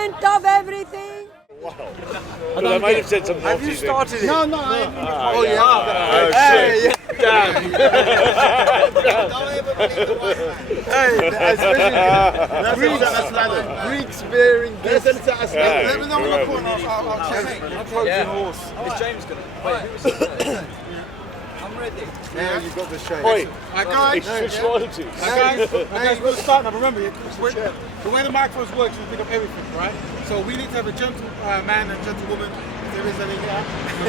percent of everything. Wow. But I might have said some naughty things. Have you started it? No, no. Oh, yeah. Oh, Hey, shit. Damn. Don't ever believe the white man. Hey, especially Greeks bearing gifts. Let me know in the corner. I'll check. I'm Trojan horse. Is James going to? Wait, who is it? I'm ready. Yeah, you got the shape. Wait, guys. it's fish royalties. Guys, we'll start now. Remember, the way the microphones work is we pick up everything, right? So we need to have a gentleman and gentlewoman, if there is any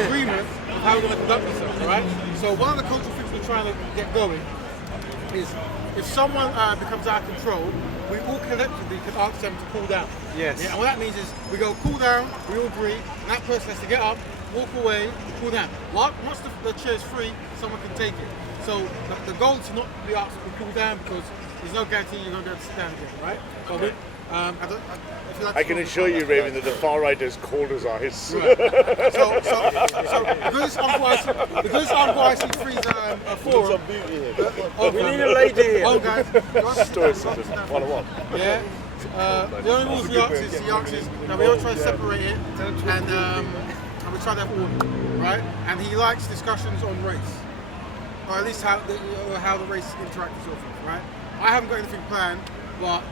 agreement of how we're going to conduct ourselves, right? So one of the cultural things we're trying to get going is if someone becomes out of control, we all collectively can ask them to cool down. Yes. Yeah, and what that means is we go cool down, we all agree, and that person has to get up, walk away, cool down. Once the chair is free, someone can take it. So the goal is to not be asked to cool down because there's no guarantee you're going to be able to sit down again, right? But Okay. if you like I can assure you, Raven, that the far right is cold as ice. Right. So because Uncle IC3 is a forum. We need a lady here. Oh, guys. Stoicism 101. Yeah. The only rules we ask is that we all try to separate it and we try to have order, right? And he likes discussions on race, or at least how the race interact and so forth, right? I haven't got anything planned, but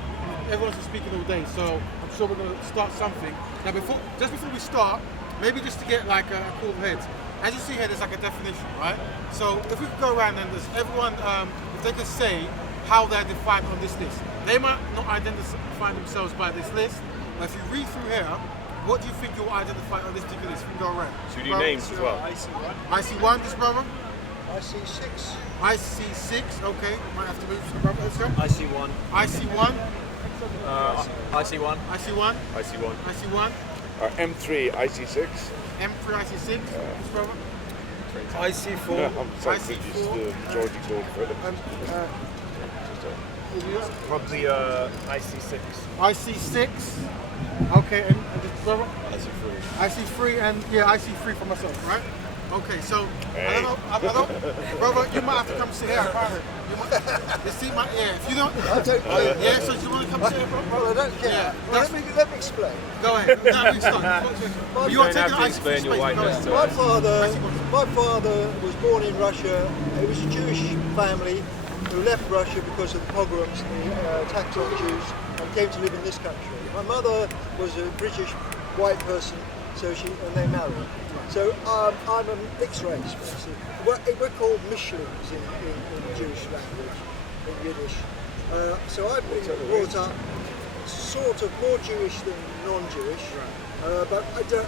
everyone's been speaking all day, so I'm sure we're going to start something. Now, just before we start, maybe just to get like a cool head. As you see here, there's like a definition, right? So if we could go around and there's everyone, if they could say how they're defined on this list. They might not identify themselves by this list, but if you read through here, what do you think you'll identify on this particular list? We can go around. Should we do names as well? IC1, this brother? IC6. IC6, okay. Might have to move to the brother. Let's go. IC1. IC1. IC1. IC1. IC1. IC1. M3, IC6. M3, IC6. This brother. IC4. No, I'm sorry, just the Georgie code for it. Probably IC6. IC6. Okay, and this brother? IC3. IC3 and yeah, IC3 for myself, right? Okay, so I don't know, brother, you might have to come sit here. You see my if you don't, yeah. So you want to come sit here, bro? Well, I don't care. Yeah, Well, let me explain. go ahead. No, we start. You are taking IC3 space. My father was born in Russia. It was a Jewish family who left Russia because of the pogroms, the attacks on Jews, and came to live in this country. My mother was a British white person, and they married. So I'm a mixed race, basically. We're called Mishlings in Jewish language, in Yiddish. So I've been brought up sort of more Jewish than non-Jewish, but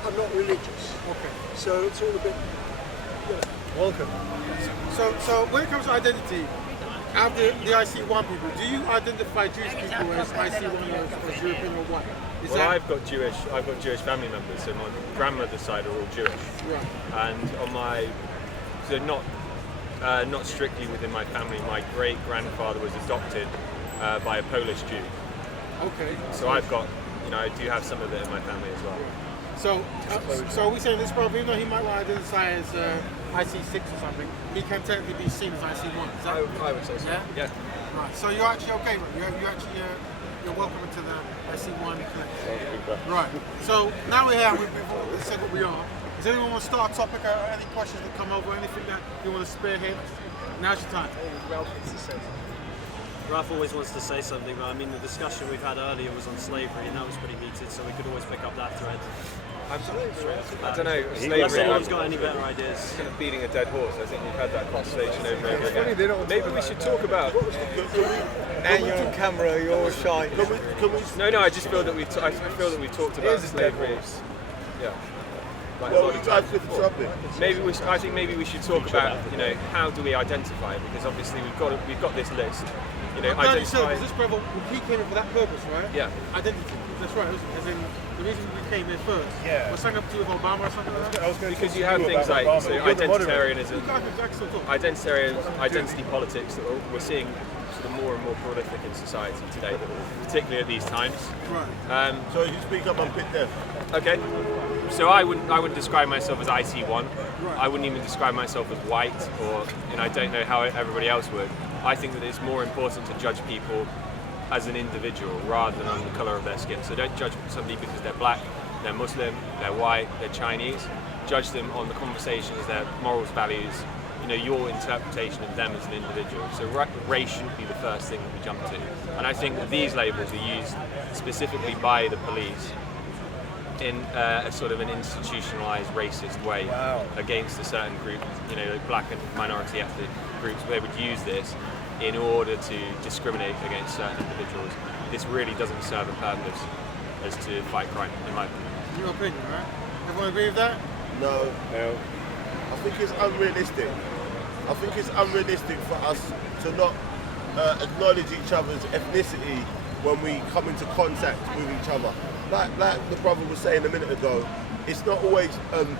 I'm not religious. Okay. So it's all a bit, Welcome. So when it comes to identity, out of the IC1 people, do you identify Jewish people as IC1 or as European or white? I've got Jewish family members, so my grandmother's side are all Jewish. Right. And on not strictly within my family, my great grandfather was adopted by a Polish Jew. Okay. So I've got, I do have some of it in my family as well. So are we saying this brother, even though he might want to identify as IC6 or something, he can technically be seen as IC1? Is that, I would say so. Yeah? Right. So you're actually okay with it? You actually you're welcome to the IC1 collection. Right. So now we're here. We've said what we are. Does anyone want to start a topic? Any questions that come over? Anything that you want to spearhead? Now's your time. Ralph always wants to say something, but I mean the discussion we've had earlier was on slavery, and that was pretty heated, so we could always pick up that thread. I don't know, Unless anyone's got any better ideas. It's kind of beating a dead horse. I think we've had that conversation over and over again. Maybe we should talk about. Now you're on camera, you're shy. No, I just feel that we've talked about slavery. Yeah. Like a lot of times before. I think maybe we should talk about, how do we identify it? Because obviously we've got this list. Identify. This brother, he came in for that purpose, right? Yeah. Identity. That's right. As in, the reason we came here first was something up to with Obama or something like that. Because you have things like identitarianism, identity politics that we're seeing sort of more and more prolific in society today, particularly at these times. Right. So you speak up on pit there. Okay. So I wouldn't describe myself as IC1. Right. I wouldn't even describe myself as white, or I don't know how everybody else would. I think that it's more important to judge people as an individual rather than on the colour of their skin. So don't judge somebody because they're black, they're Muslim, they're white, they're Chinese. Judge them on the conversations, their morals, values, your interpretation of them as an individual. So race shouldn't be the first thing that we jump to. And I think that these labels are used specifically by the police in a sort of an institutionalized racist way against a certain group, black and minority ethnic groups, where they would use this in order to discriminate against certain individuals. This really doesn't serve a purpose as to fight crime, in my opinion. Your opinion, right? Everyone agree with that? No. I think it's unrealistic. I think it's unrealistic for us to not acknowledge each other's ethnicity when we come into contact with each other. Like the brother was saying a minute ago, it's not always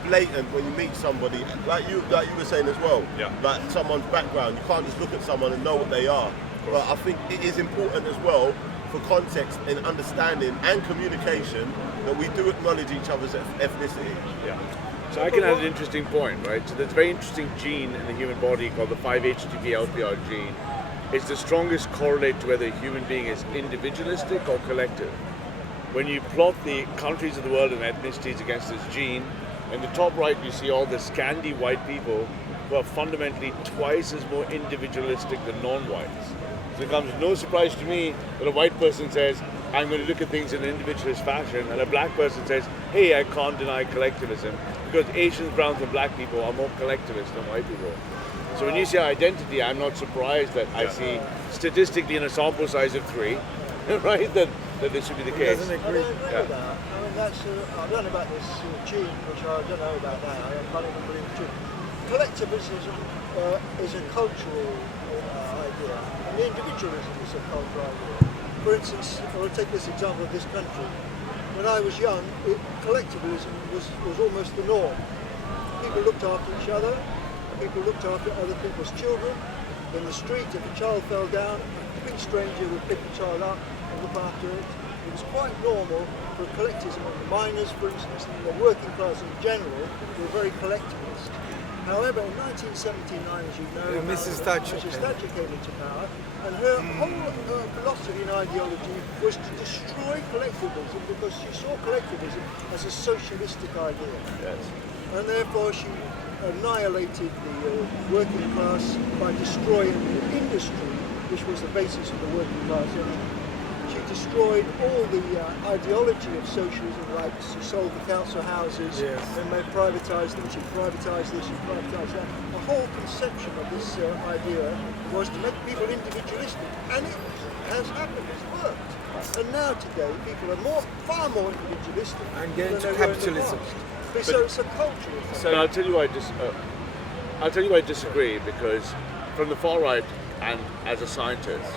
blatant when you meet somebody, like you were saying as well, like someone's background. You can't just look at someone and know what they are. But I think it is important as well for context and understanding and communication that we do acknowledge each other's ethnicity. Yeah. So I can add an interesting point, right? So there's a very interesting gene in the human body called the 5-HTP-LPR gene. It's the strongest correlate to whether a human being is individualistic or collective. When you plot the countries of the world and ethnicities against this gene, in the top right you see all the Scandi white people who are fundamentally twice as more individualistic than non-whites. So it comes no surprise to me that a white person says, I'm going to look at things in an individualist fashion, and a black person says, hey, I can't deny collectivism, because Asians, browns and black people are more collectivist than white people. So when you say identity, I'm not surprised that I see statistically in a sample size of 3, right, that this should be the case. I don't agree with that. I mean, I've learned about this gene, which I don't know about now. I can't even believe the gene. Collectivism is a cultural idea, and individualism is a cultural idea. For instance, I'll take this example of this country. When I was young, collectivism was almost the norm. People looked after each other, people looked after other people's children. In the street, if a child fell down, a complete stranger would pick the child up and look after it. It was quite normal for collectivism. And the miners, for instance, and the working class in general, were very collectivist. However, in 1979, as you know, Mrs. Thatcher came into power, and her whole philosophy and ideology was to destroy collectivism because she saw collectivism as a socialistic idea. Yes. And therefore she annihilated the working class by destroying the industry, which was the basis of the working class energy. She destroyed all the ideology of socialism, like she sold the council houses, and they privatised them, she privatised this, she privatised that. The whole conception of this idea was to make people individualistic, and it has happened, it's worked. And now today, people are far more individualistic and get into capitalism. So it's a cultural thing. So I'll tell you why I disagree, because from the far right and as a scientist,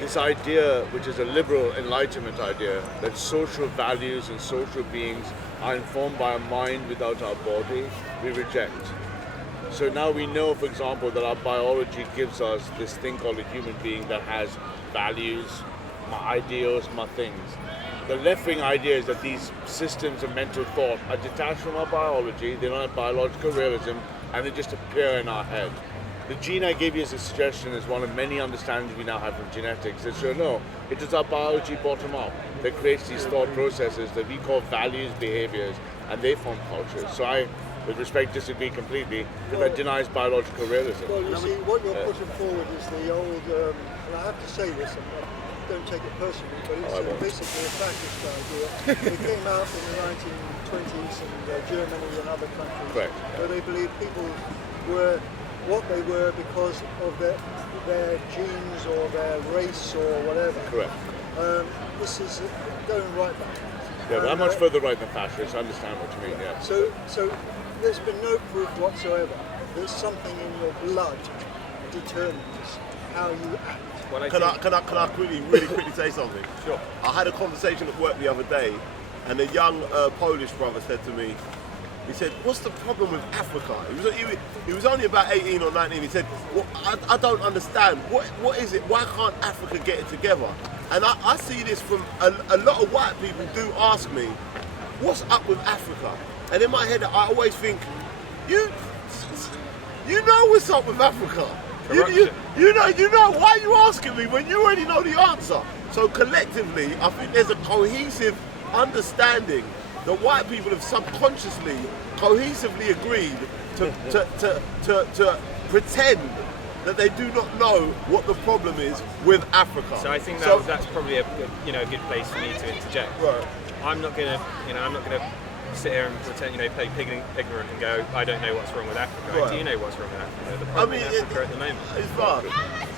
this idea, which is a liberal enlightenment idea, that social values and social beings are informed by a mind without our body, we reject. So now we know, for example, that our biology gives us this thing called a human being that has values, my ideals, my things. The left-wing idea is that these systems of mental thought are detached from our biology, they don't have biological realism, and they just appear in our head. The gene I gave you as a suggestion is one of many understandings we now have from genetics that show no, it is our biology bottom up that creates these thought processes that we call values, behaviours, and they form cultures. So I, with respect, disagree completely, because that denies biological realism. Well, you see, what you're putting forward is the old, and I have to say this, and don't take it personally, but it's basically a fascist idea. It came out in the 1920s in Germany and other countries, Correct. where they believed people were what they were because of their genes or their race or whatever. Correct. This is going right back. Yeah, but I'm much further right than fascist. I understand what you mean, yeah. So there's been no proof whatsoever. There's something in your blood determines how you act. Can I really quickly say something? Sure. I had a conversation at work the other day, and a young Polish brother said to me, he said, what's the problem with Africa? He was only about 18 or 19. He said, well, I don't understand. What is it? Why can't Africa get it together? And I see this from a lot of white people do ask me, what's up with Africa? And in my head, I always think, you know what's up with Africa. You know, why are you asking me when you already know the answer? So collectively, I think there's a cohesive understanding that white people have subconsciously, cohesively agreed to pretend that they do not know what the problem is with Africa. So I think that's probably a good place for me to interject. Right. I'm not gonna sit here and pretend, play ignorant and go, I don't know what's wrong with Africa. Right. Do you know what's wrong with Africa? The problem in Africa at the moment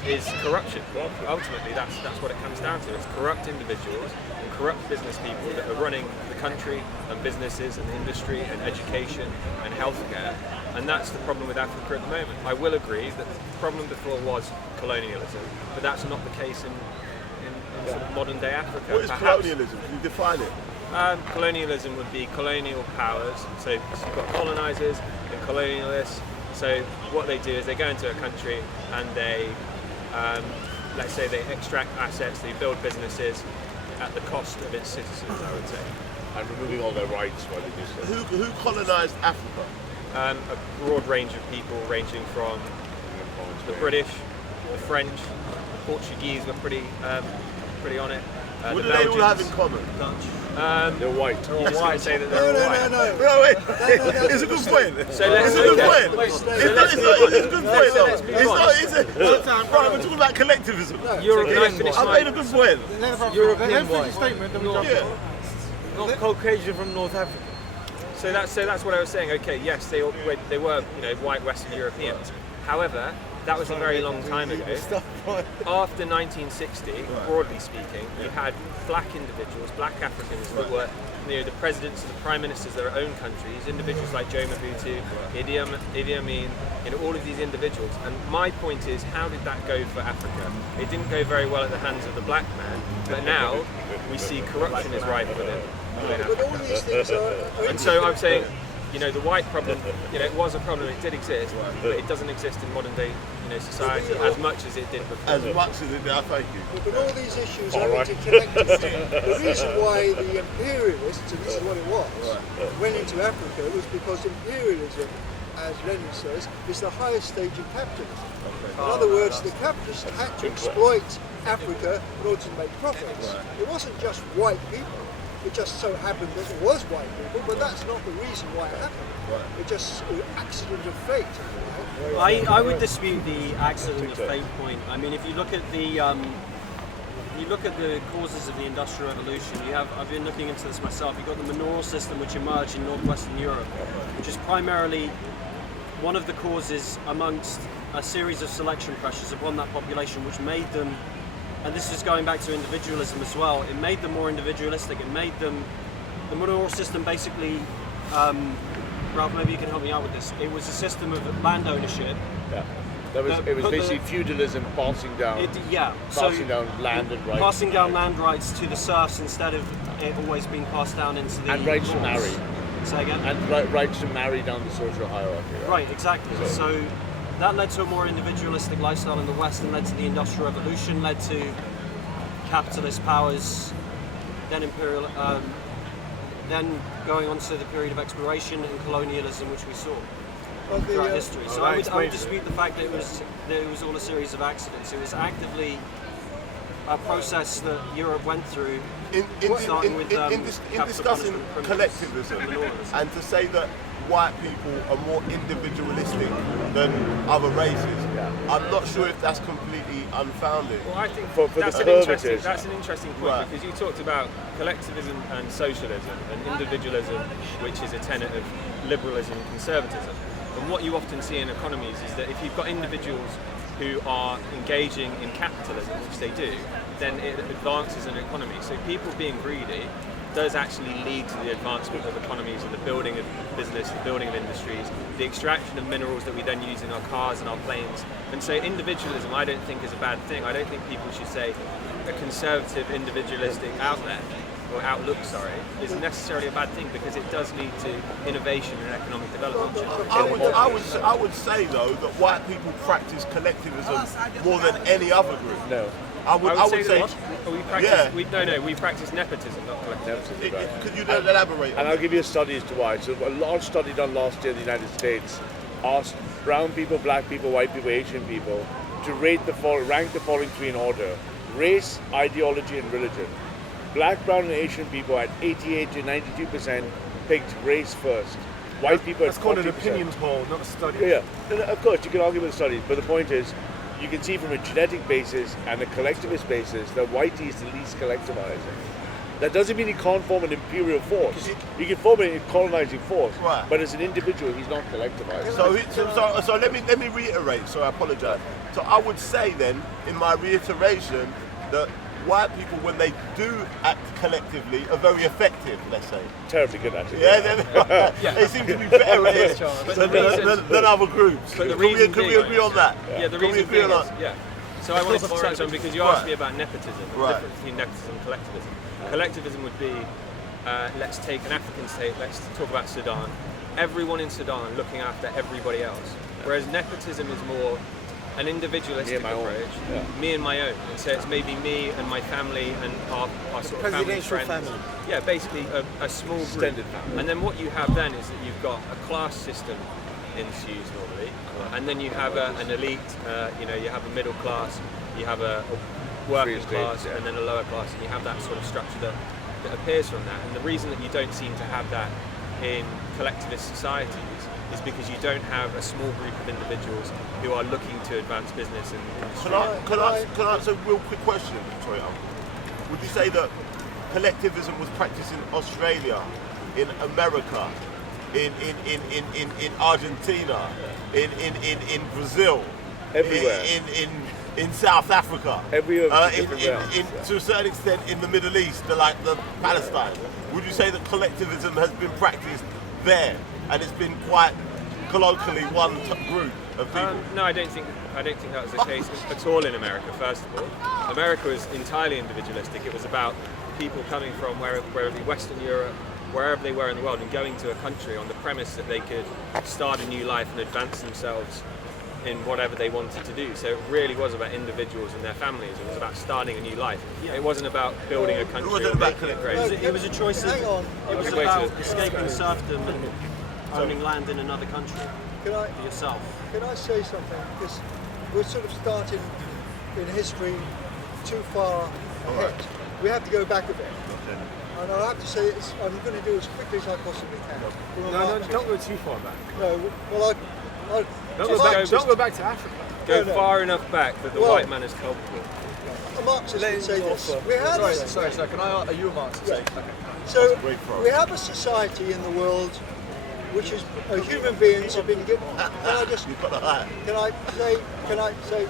is corruption. Ultimately, that's what it comes down to. It's corrupt individuals and corrupt business people that are running the country and businesses and industry and education and healthcare. And that's the problem with Africa at the moment. I will agree that the problem before was colonialism, but that's not the case in sort of modern day Africa. What is colonialism? Can you define it? Colonialism would be colonial powers. So you've got colonizers and colonialists. So what they do is they go into a country and they, let's say they extract assets, they build businesses at the cost of its citizens, I would say. And removing all their rights while they do so. Who colonized Africa? A broad range of people, ranging from the British, the French, the Portuguese were pretty on it. What do they all have in common? They're white. You're just going to say that they're all white. No, wait. It's a good point. So let's It's a good point. It's a good point, though. Right, we're talking about collectivism. I made a good point. European white. Statement, then we jump in. Not Caucasian from North Africa. So that's what I was saying. Okay, yes, they were white Western Europeans. However, that was a very long time ago. After 1960, broadly speaking, you had black individuals, black Africans that were the presidents and the prime ministers of their own countries, individuals like Joe Mobutu, Idi Amin, all of these individuals. And my point is, how did that go for Africa? It didn't go very well at the hands of the black man, but now we see corruption is rife within Africa. And so I'm saying, the white problem, it was a problem, it did exist, but it doesn't exist in modern day, society as much as it did before. As much as it did, thank you. But all these issues are interconnected. The reason why the imperialists, and this is what it was, went into Africa was because imperialism, as Lenin says, is the highest stage of capitalism. In other words, the capitalists had to exploit Africa in order to make profits. It wasn't just white people. It just so happened that it was white people, but that's not the reason why it happened. It just an accident of fate. I would dispute the accident of fate point. I mean, if you look at the causes of the Industrial Revolution, I've been looking into this myself. You've got the manorial system which emerged in northwestern Europe, which is primarily one of the causes amongst a series of selection pressures upon that population, which made them. And this is going back to individualism as well. It made them more individualistic. It made them, the manorial system basically, Ralph, maybe you can help me out with this. It was a system of land ownership. Yeah. It was basically feudalism passing down land and rights. Passing down land rights to the serfs instead of it always being passed down into the and rights to marry. Say again? And rights to marry down the social hierarchy. Right, exactly. So that led to a more individualistic lifestyle in the West and led to the Industrial Revolution, led to capitalist powers, then imperial, then going on to the period of exploration and colonialism, which we saw throughout history. So I would dispute the fact that it was all a series of accidents. It was actively a process that Europe went through, starting with in discussing collectivism, and to say that white people are more individualistic than other races. I'm not sure if that's completely unfounded. Well, I think for that's an interesting point, because you talked about collectivism and socialism and individualism, which is a tenet of liberalism and conservatism. And what you often see in economies is that if you've got individuals who are engaging in capitalism, which they do, then it advances an economy. So people being greedy does actually lead to the advancement of economies and the building of business, the building of industries, the extraction of minerals that we then use in our cars and our planes. And so individualism, I don't think, is a bad thing. I don't think people should say a conservative, individualistic outlook, is necessarily a bad thing, because it does lead to innovation and economic development. I would say, though, that white people practice collectivism more than any other group. No. I would say we practice nepotism, not collectivism. Could you elaborate? And I'll give you a study as to why. So a large study done last year in the United States asked brown people, black people, white people, Asian people to rank the following three in order: race, ideology, and religion. Black, brown, and Asian people at 88 to 92% picked race first. White people at 40%. That's called an opinion poll, not a study. Yeah, and of course you can argue with the studies, but the point is, you can see from a genetic basis and a collectivist basis that whitey is the least collectivizing. That doesn't mean he can't form an imperial force. He can form a colonizing force, right. But as an individual, he's not collectivized. So let me reiterate. So I apologise. So I would say then, in my reiteration, that white people, when they do act collectively, are very effective. Let's say. Terribly good at it. Yeah, they seem to be better at it than other groups. But Can we agree on that? Yeah, the reason being is, So I wanted to touch on, because you asked me about nepotism, the difference between nepotism and collectivism. Collectivism would be, let's take an African state, let's talk about Sudan. Everyone in Sudan looking after everybody else. Whereas nepotism is more an individualistic approach, me and my own. And so it's maybe me and my family and our sort of family friends. Yeah, basically a small group. And then what you have then is that you've got a class system ensues normally, and then you have an elite, you have a middle class, you have a working class, and then a lower class, and you have that sort of structure that appears from that. And the reason that you don't seem to have that in collectivist societies is because you don't have a small group of individuals who are looking to advance business and industry. Can I ask a real quick question, Victoria? Would you say that collectivism was practiced in Australia, in America, in Argentina, in Brazil, everywhere, in South Africa, everywhere, to a certain extent in the Middle East, like the Palestine? Would you say that collectivism has been practiced there, and it's been quite colloquially one group of people? No, I don't think that was the case at all in America. First of all, America was entirely individualistic. It was about people coming from wherever Western Europe, wherever they were in the world, and going to a country on the premise that they could start a new life and advance themselves in whatever they wanted to do. So it really was about individuals and their families. It was about starting a new life. It wasn't about building a country. It wasn't about great. It was a choice. It was about escaping serfdom and owning land in another country for yourself. Can I say something? Because we're sort of starting in history too far ahead. We have to go back a bit. And I have to say, I'm going to do as quickly as I possibly can. No, don't go too far back. No, well, don't go back to Africa. Go far enough back that the white man is culpable. A Marxist would say this. We have sorry, can are you a Marxist? Yeah. Okay. So we have a society in the world which is human beings have been given. Can I say?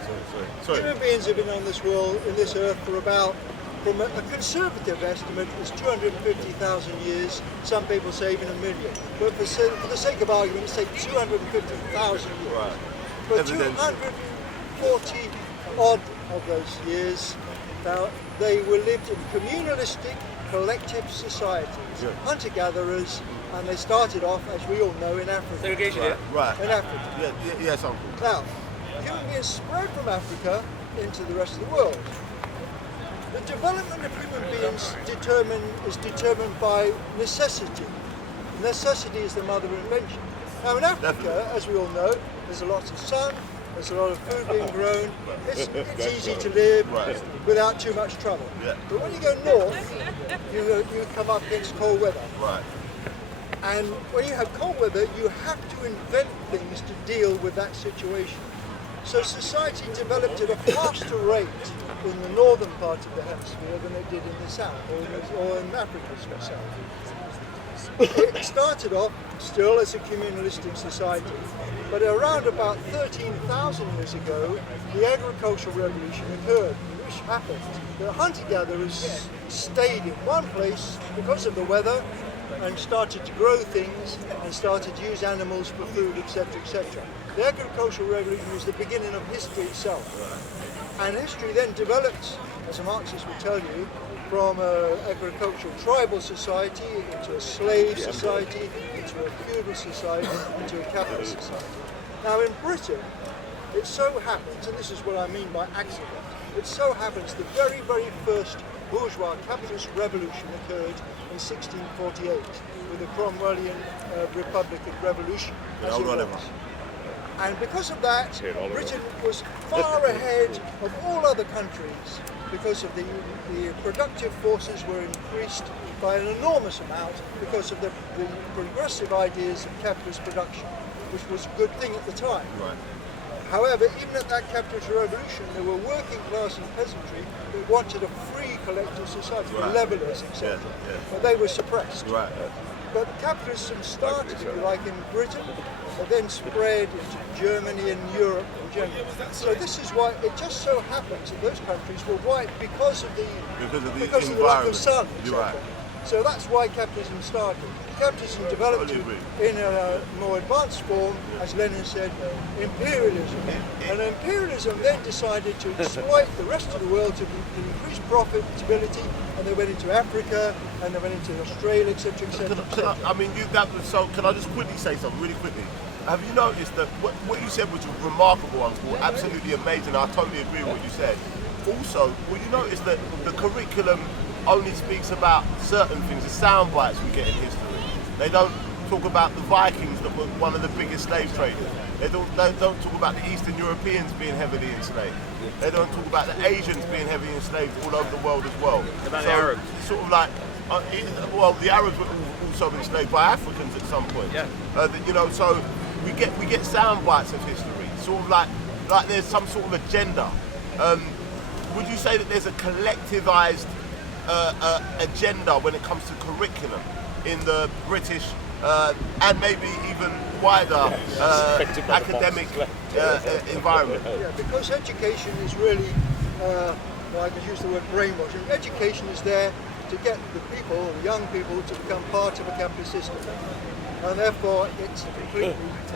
Sorry. Human beings have been on this world, in this earth, for about, from a conservative estimate, is 250,000 years. Some people say even a million. But for the sake of argument, say 250,000 years. Right. But 240 odd of those years, now they were lived in communalistic, collective societies, hunter-gatherers, and they started off, as we all know, in Africa. Segregation, right. In Africa. Yes, Uncle. Now, human beings spread from Africa into the rest of the world. The development of human beings is determined by necessity. Necessity is the mother of invention. Now, in Africa, as we all know, there's a lot of sun, there's a lot of food being grown, it's easy to live without too much trouble. Yeah. But when you go north, you come up against cold weather. Right. And when you have cold weather, you have to invent things to deal with that situation. So society developed at a faster rate in the northern part of the hemisphere than it did in the south, or in Africa's south. It started off still as a communalistic society, but around about 13,000 years ago, the agricultural revolution occurred, which happened. The hunter-gatherers stayed in one place because of the weather, and started to grow things and started to use animals for food, etc., etc. The agricultural revolution was the beginning of history itself. And history then developed, as a Marxist would tell you, from an agricultural tribal society into a slave society, into a feudal society, into a capitalist society. Now in Britain, it so happens, and this is what I mean by accident, it so happens the very, very first bourgeois capitalist revolution occurred in 1648 with the Cromwellian Republican Revolution. And because of that, Britain was far ahead of all other countries because of the productive forces were increased by an enormous amount because of the progressive ideas of capitalist production, which was a good thing at the time. Right. However, even at that capitalist revolution, there were working class and peasantry who wanted a free collective society, Right. levellers, etc. Yeah. But they were suppressed. Right. But capitalism started, if you like, in Britain, but then spread into Germany and Europe in general. So this is why it just so happens that those countries were white because of the lack of sun. You're right. So that's why capitalism started. Capitalism developed in a more advanced form, as Lenin said, imperialism. And imperialism then decided to exploit the rest of the world to increase profitability, and they went into Africa, and they went into Australia, etc., etc. I mean, can I just quickly say something, really quickly? Have you noticed that what you said was remarkable, Uncle, absolutely amazing, I totally agree with what you said. Also, will you notice that the curriculum only speaks about certain things, the sound bites we get in history. They don't talk about the Vikings that were one of the biggest slave traders. They don't talk about the Eastern Europeans being heavily enslaved. They don't talk about the Asians being heavily enslaved all over the world as well. About the Arabs? It's sort of like, the Arabs were also enslaved by Africans at some point. Yeah. So we get sound bites of history, sort of like there's some sort of agenda. Would you say that there's a collectivized agenda when it comes to curriculum in the British and maybe even wider academic environment? Yeah, because education is really, I could use the word brainwashing. Education is there to get the people, the young people, to become part of a capitalist system. And therefore it's completely it's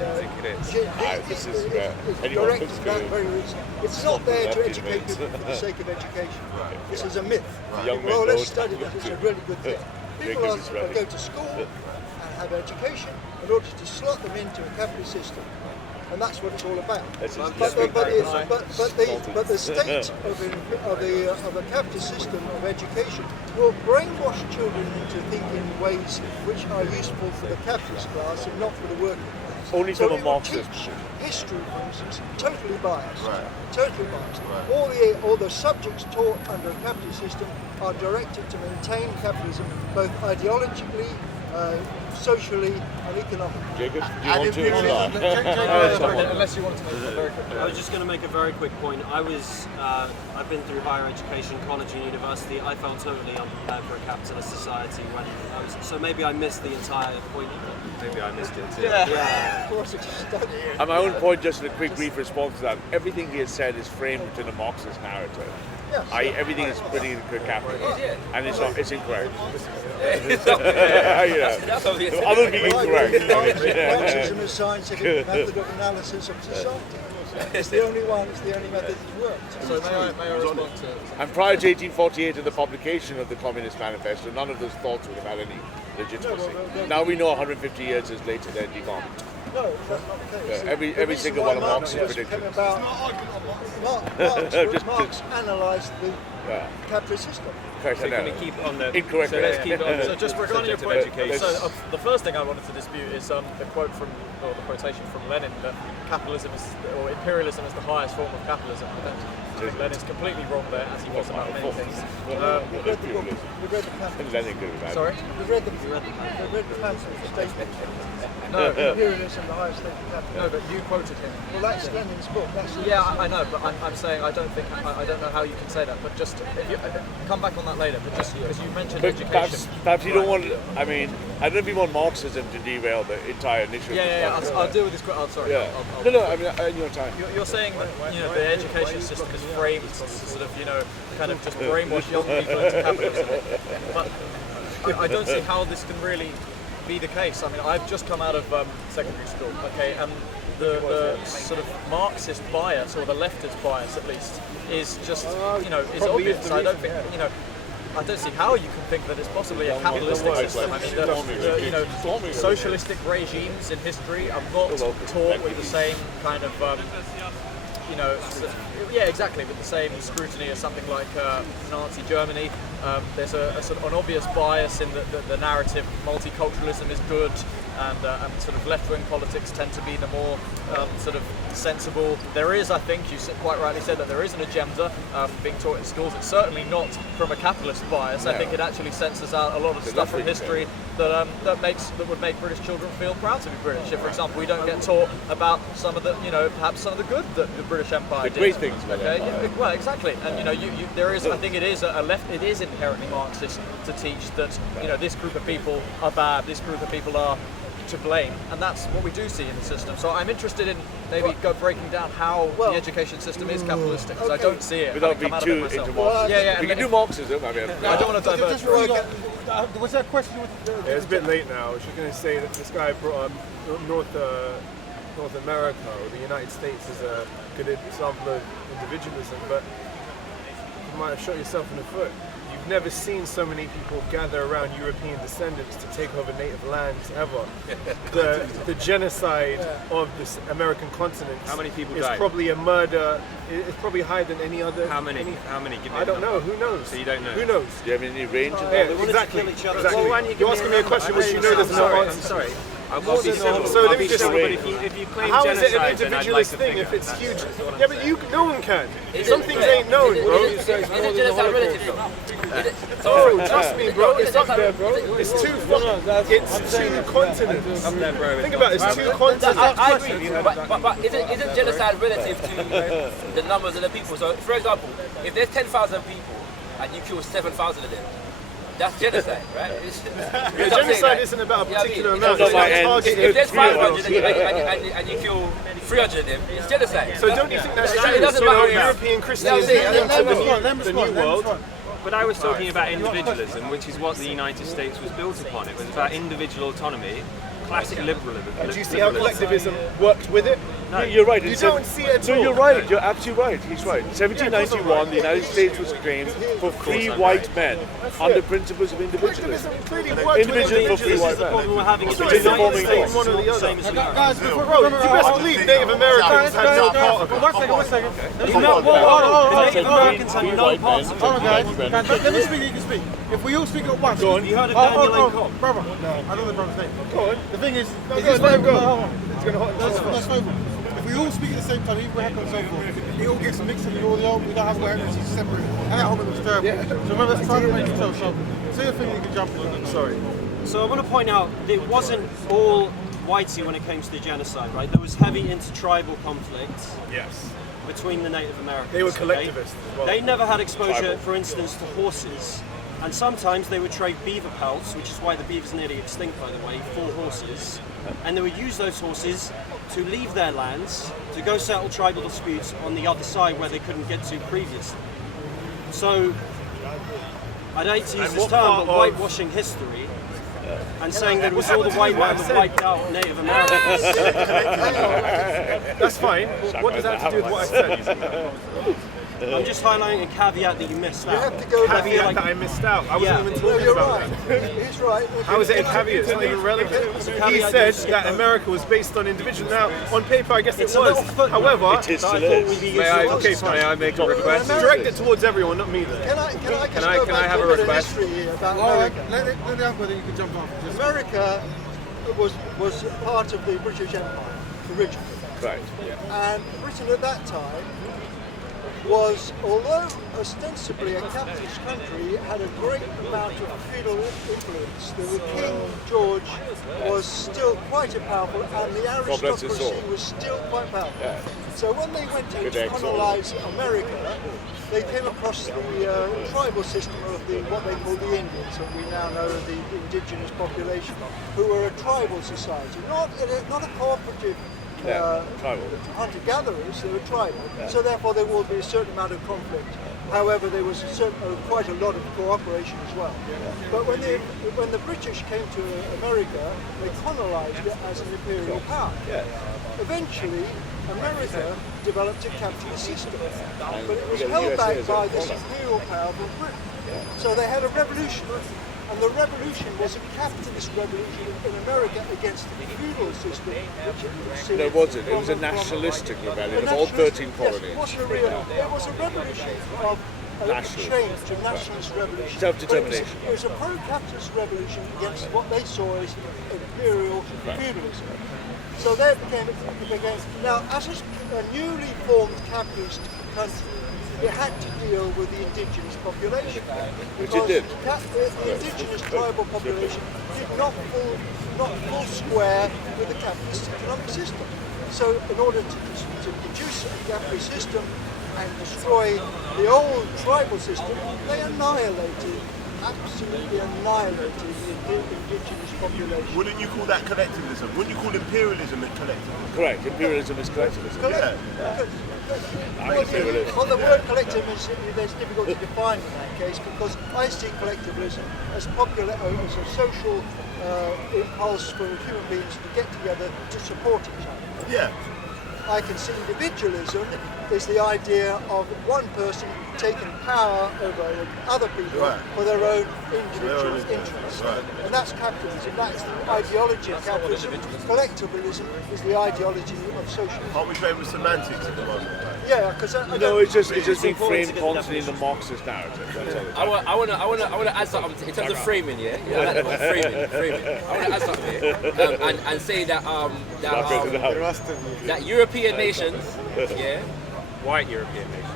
directed to that very reason. It's not there to educate people for the sake of education. This is a myth. Well, let's study this, it's a really good thing. People go to school and have education in order to slot them into a capitalist system. And that's what it's all about. But the state of a capitalist system of education will brainwash children into thinking in ways which are useful for the capitalist class and not for the working class. Only so from a Marxist. History, for instance, totally biased. Right. Totally biased. Right. All the subjects taught under a capitalist system are directed to maintain capitalism both ideologically, socially and economically. Jacob, do you want to Unless you want to make a very quick point. I was just going to make a very quick point. I've been through higher education, college and university. I felt totally unprepared for a capitalist society when I was, so maybe I missed the entire point of it. Maybe I missed it too. Yeah, of course it's studied. And my own point, just in a quick brief response to that, everything he has said is framed within a Marxist narrative. Yes. Everything is pretty good capital, and it's incorrect. That's obvious. Others being incorrect. Marxism is scientific method of analysis of society. It's the only one, it's the only method that works. So may I respond to... And prior to 1848 and the publication of the Communist Manifesto, none of those thoughts would have had any legitimacy. Now we know 150 years is later they're debunked. No, that's not the case. Every single one of Marx's predictions. Marx analysed the capitalist system. Correct, So can we keep on the Incorrect. So let's keep on the So just regarding your subject point, of education. so the first thing I wanted to dispute is the quote from, or the quotation from Lenin that capitalism is, or imperialism is the highest form of capitalism. I think Lenin's completely wrong there, as he was about many things. We've read the book. We've read the pamphlet. Lenin could have had. Sorry? We've read the pamphlet. Statement. No, Imperialism, the highest state of capitalism. no, but you quoted him. Well, that's Lenin's book. That's Yeah, I know, but I'm saying I don't know how you can say that. But just if you come back on that later. But just because you mentioned But education. perhaps you don't want. I mean, I don't know if you want Marxism to derail the entire initiative. Yeah. I'll deal with this. Oh, sorry. Yeah. I'll- No. I mean, in your time. You're saying that the education system is framed to sort of kind of just brainwash young people into capitalism, but I don't see how this can really be the case. I mean, I've just come out of secondary school, okay, and the sort of Marxist bias, or the leftist bias at least, is just is obvious. I don't think I don't see how you can think that it's possibly a capitalistic system. I mean, the socialistic regimes in history are not taught with the same kind of, exactly, with the same scrutiny as something like Nazi Germany. there's a sort of an obvious bias in the narrative. Multiculturalism is good, and sort of left-wing politics tend to be the more sort of sensible. There is, I think, you quite rightly said that there is an agenda being taught in schools. It's certainly not from a capitalist bias. I think it actually censors out a lot of stuff from history that would make British children feel proud to be British. If, for example, we don't get taught about some of the, perhaps some of the good that the British Empire did. The great things about the Empire. Well, exactly. And there is, I think it is it is inherently Marxist to teach that this group of people are bad, this group of people are to blame, and that's what we do see in the system. So I'm interested in maybe breaking down how the education system is capitalistic, because I don't see it. Without being too into Marxism. We can do Marxism. I don't want to divert. Was there a question? It's a bit late now. I was just going to say that this guy brought up North America or the United States as a good example of individualism, but you might have shot yourself in the foot. You've never seen so many people gather around European descendants to take over native lands ever. The genocide of this American continent. How many people is died? Probably a murder. It's probably higher than any other. How many? Give me I don't know. Who knows? So you don't know. Who knows? Do you have any range? Exactly. Well, why don't you give You're asking me a question which you know there's no answer. I'm sorry. I'll be civil. So let me just say, if you claim how is it an genocide, then I'd like individualist to thing figure if it's out. huge? Yeah, but no one can. Some things ain't known, bro. Is it genocide relative? Oh, trust me, bro. It's up there, bro. It's two continents. Up there, bro. Think about it. It's two continents. I agree, but isn't genocide relative to the numbers of the people? So, for example, if there's 10,000 people and you kill 7,000 of them, that's genocide, right? Genocide isn't about a particular amount. If there's 500 and you kill 300 of them, it's genocide. So don't you think that's it doesn't matter. European Christians the New World? But I was talking about individualism, which is what the United States was built upon. It was about individual autonomy, classic liberalism. Do you see how collectivism worked with it? No, you're right. You don't see it at So all. you're right. You're absolutely right. He's right. 1791, the United States was claimed for free white men under principles of individualism. Individualism for free white men. Problem we're having is the It's United informing States law. is not the same as America. Guys, Bro, you best believe Native Americans had no part of it. One second. The Native Americans had no parts of it. Hold on, guys. Let me speak, you can speak. If we all speak at once. You heard of Daniel and Cobb? Brother. No, I don't know the brother's name. Go on. The thing is, Let him go. It's going to let's focus. If we all speak at the same time, even happen and so forth, it all gets mixed and we don't have awareness, it's separate. And that whole looks terrible. So remember, let's try to make it so. Say a thing you can jump in. I'm sorry. So I want to point out that it wasn't all whitey when it came to the genocide, right? There was heavy intertribal conflict between the Native Americans. They were collectivists as well. They never had exposure, for instance, to horses. And sometimes they would trade beaver pelts, which is why the beaver's nearly extinct, by the way, for horses. And they would use those horses to leave their lands, to go settle tribal disputes on the other side where they couldn't get to previously. So, I'd hate to use this term, but whitewashing history and saying that it was all the white men who wiped out Native Americans. That's fine. What does that have to do with what I said? I'm just highlighting a caveat that you missed out. You have to go back. Caveat that I missed out. I wasn't even No, talking you're about right. that. He's right. How is it a caveat? It's not even relevant. He said that America was based on individuals. Now, on paper, I guess it was. However, It is still is. may I make a request? Direct it towards everyone, not me. Then. Can I have a request? About America. Let it happen, then you can jump off. America was part of the British Empire originally. Right. And Britain at that time was, although ostensibly a capitalist country, had a great amount of feudal influence. The King George was still quite powerful, and the aristocracy was still quite powerful. Yeah. So when they went in to colonize America, they came across the tribal system of what they call the Indians, and we now know the indigenous population, who were a tribal society, not a cooperative. Tribal. Hunter-gatherers, they were tribal, so therefore there will be a certain amount of conflict. However, there was quite a lot of cooperation as well. But when the British came to America, they colonized it as an imperial power. Eventually, America developed a capitalist system, but it was held back by this imperial power from Britain. So they had a revolution. And the revolution was a capitalist revolution in America against the feudal system, which No, it wasn't. It was a nationalistic rebellion of all 13 colonies. Yes, it was a revolution of change, a nationalist revolution. Self-determination. It was a pro-capitalist revolution against what they saw as imperial feudalism. So they began. Now, as a newly formed capitalist country, it had to deal with the indigenous population. Which it did. The indigenous tribal population did not fall square with the capitalist economic system. So in order to produce a capitalist system and destroy the old tribal system, they absolutely annihilated the indigenous population. Wouldn't you call that collectivism? Wouldn't you call imperialism collectivism? Correct. Imperialism is collectivism. Yeah. Well, the word collectivism is difficult to define in that case, because I see collectivism as as a social impulse for human beings to get together to support each other. Yeah. I can see individualism is the idea of one person taking power over other people for their own individual interests. Right. And that's capitalism, that's the ideology of capitalism. Collectivism is the ideology of socialism. Aren't we playing with semantics at the moment? Yeah, because No, it's just being framed constantly in the Marxist narrative. I want to add something in terms of framing, yeah? I like that word, framing. I want to add something here and say that that European nations, yeah, White European nations.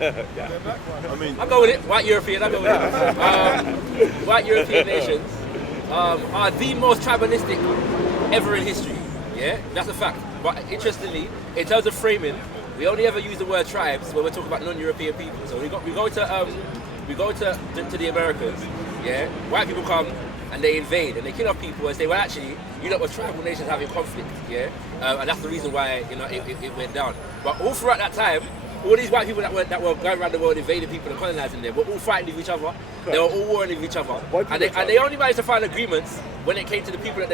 I mean, I'll go with it. White European, I'll go with it. White European nations are the most tribalistic ever in history. Yeah, that's a fact. But interestingly, in terms of framing, we only ever use the word tribes when we're talking about non-European people. So we go to the Americans. Yeah, white people come and they invade and they kill off people and say, well, actually, you know, with tribal nations having conflict. Yeah, and that's the reason why it went down. But all throughout that time, all these white people that were going around the world invading people and colonizing them were all fighting with each other. They were all warring with each other. And they only managed to find agreements when it came to the people that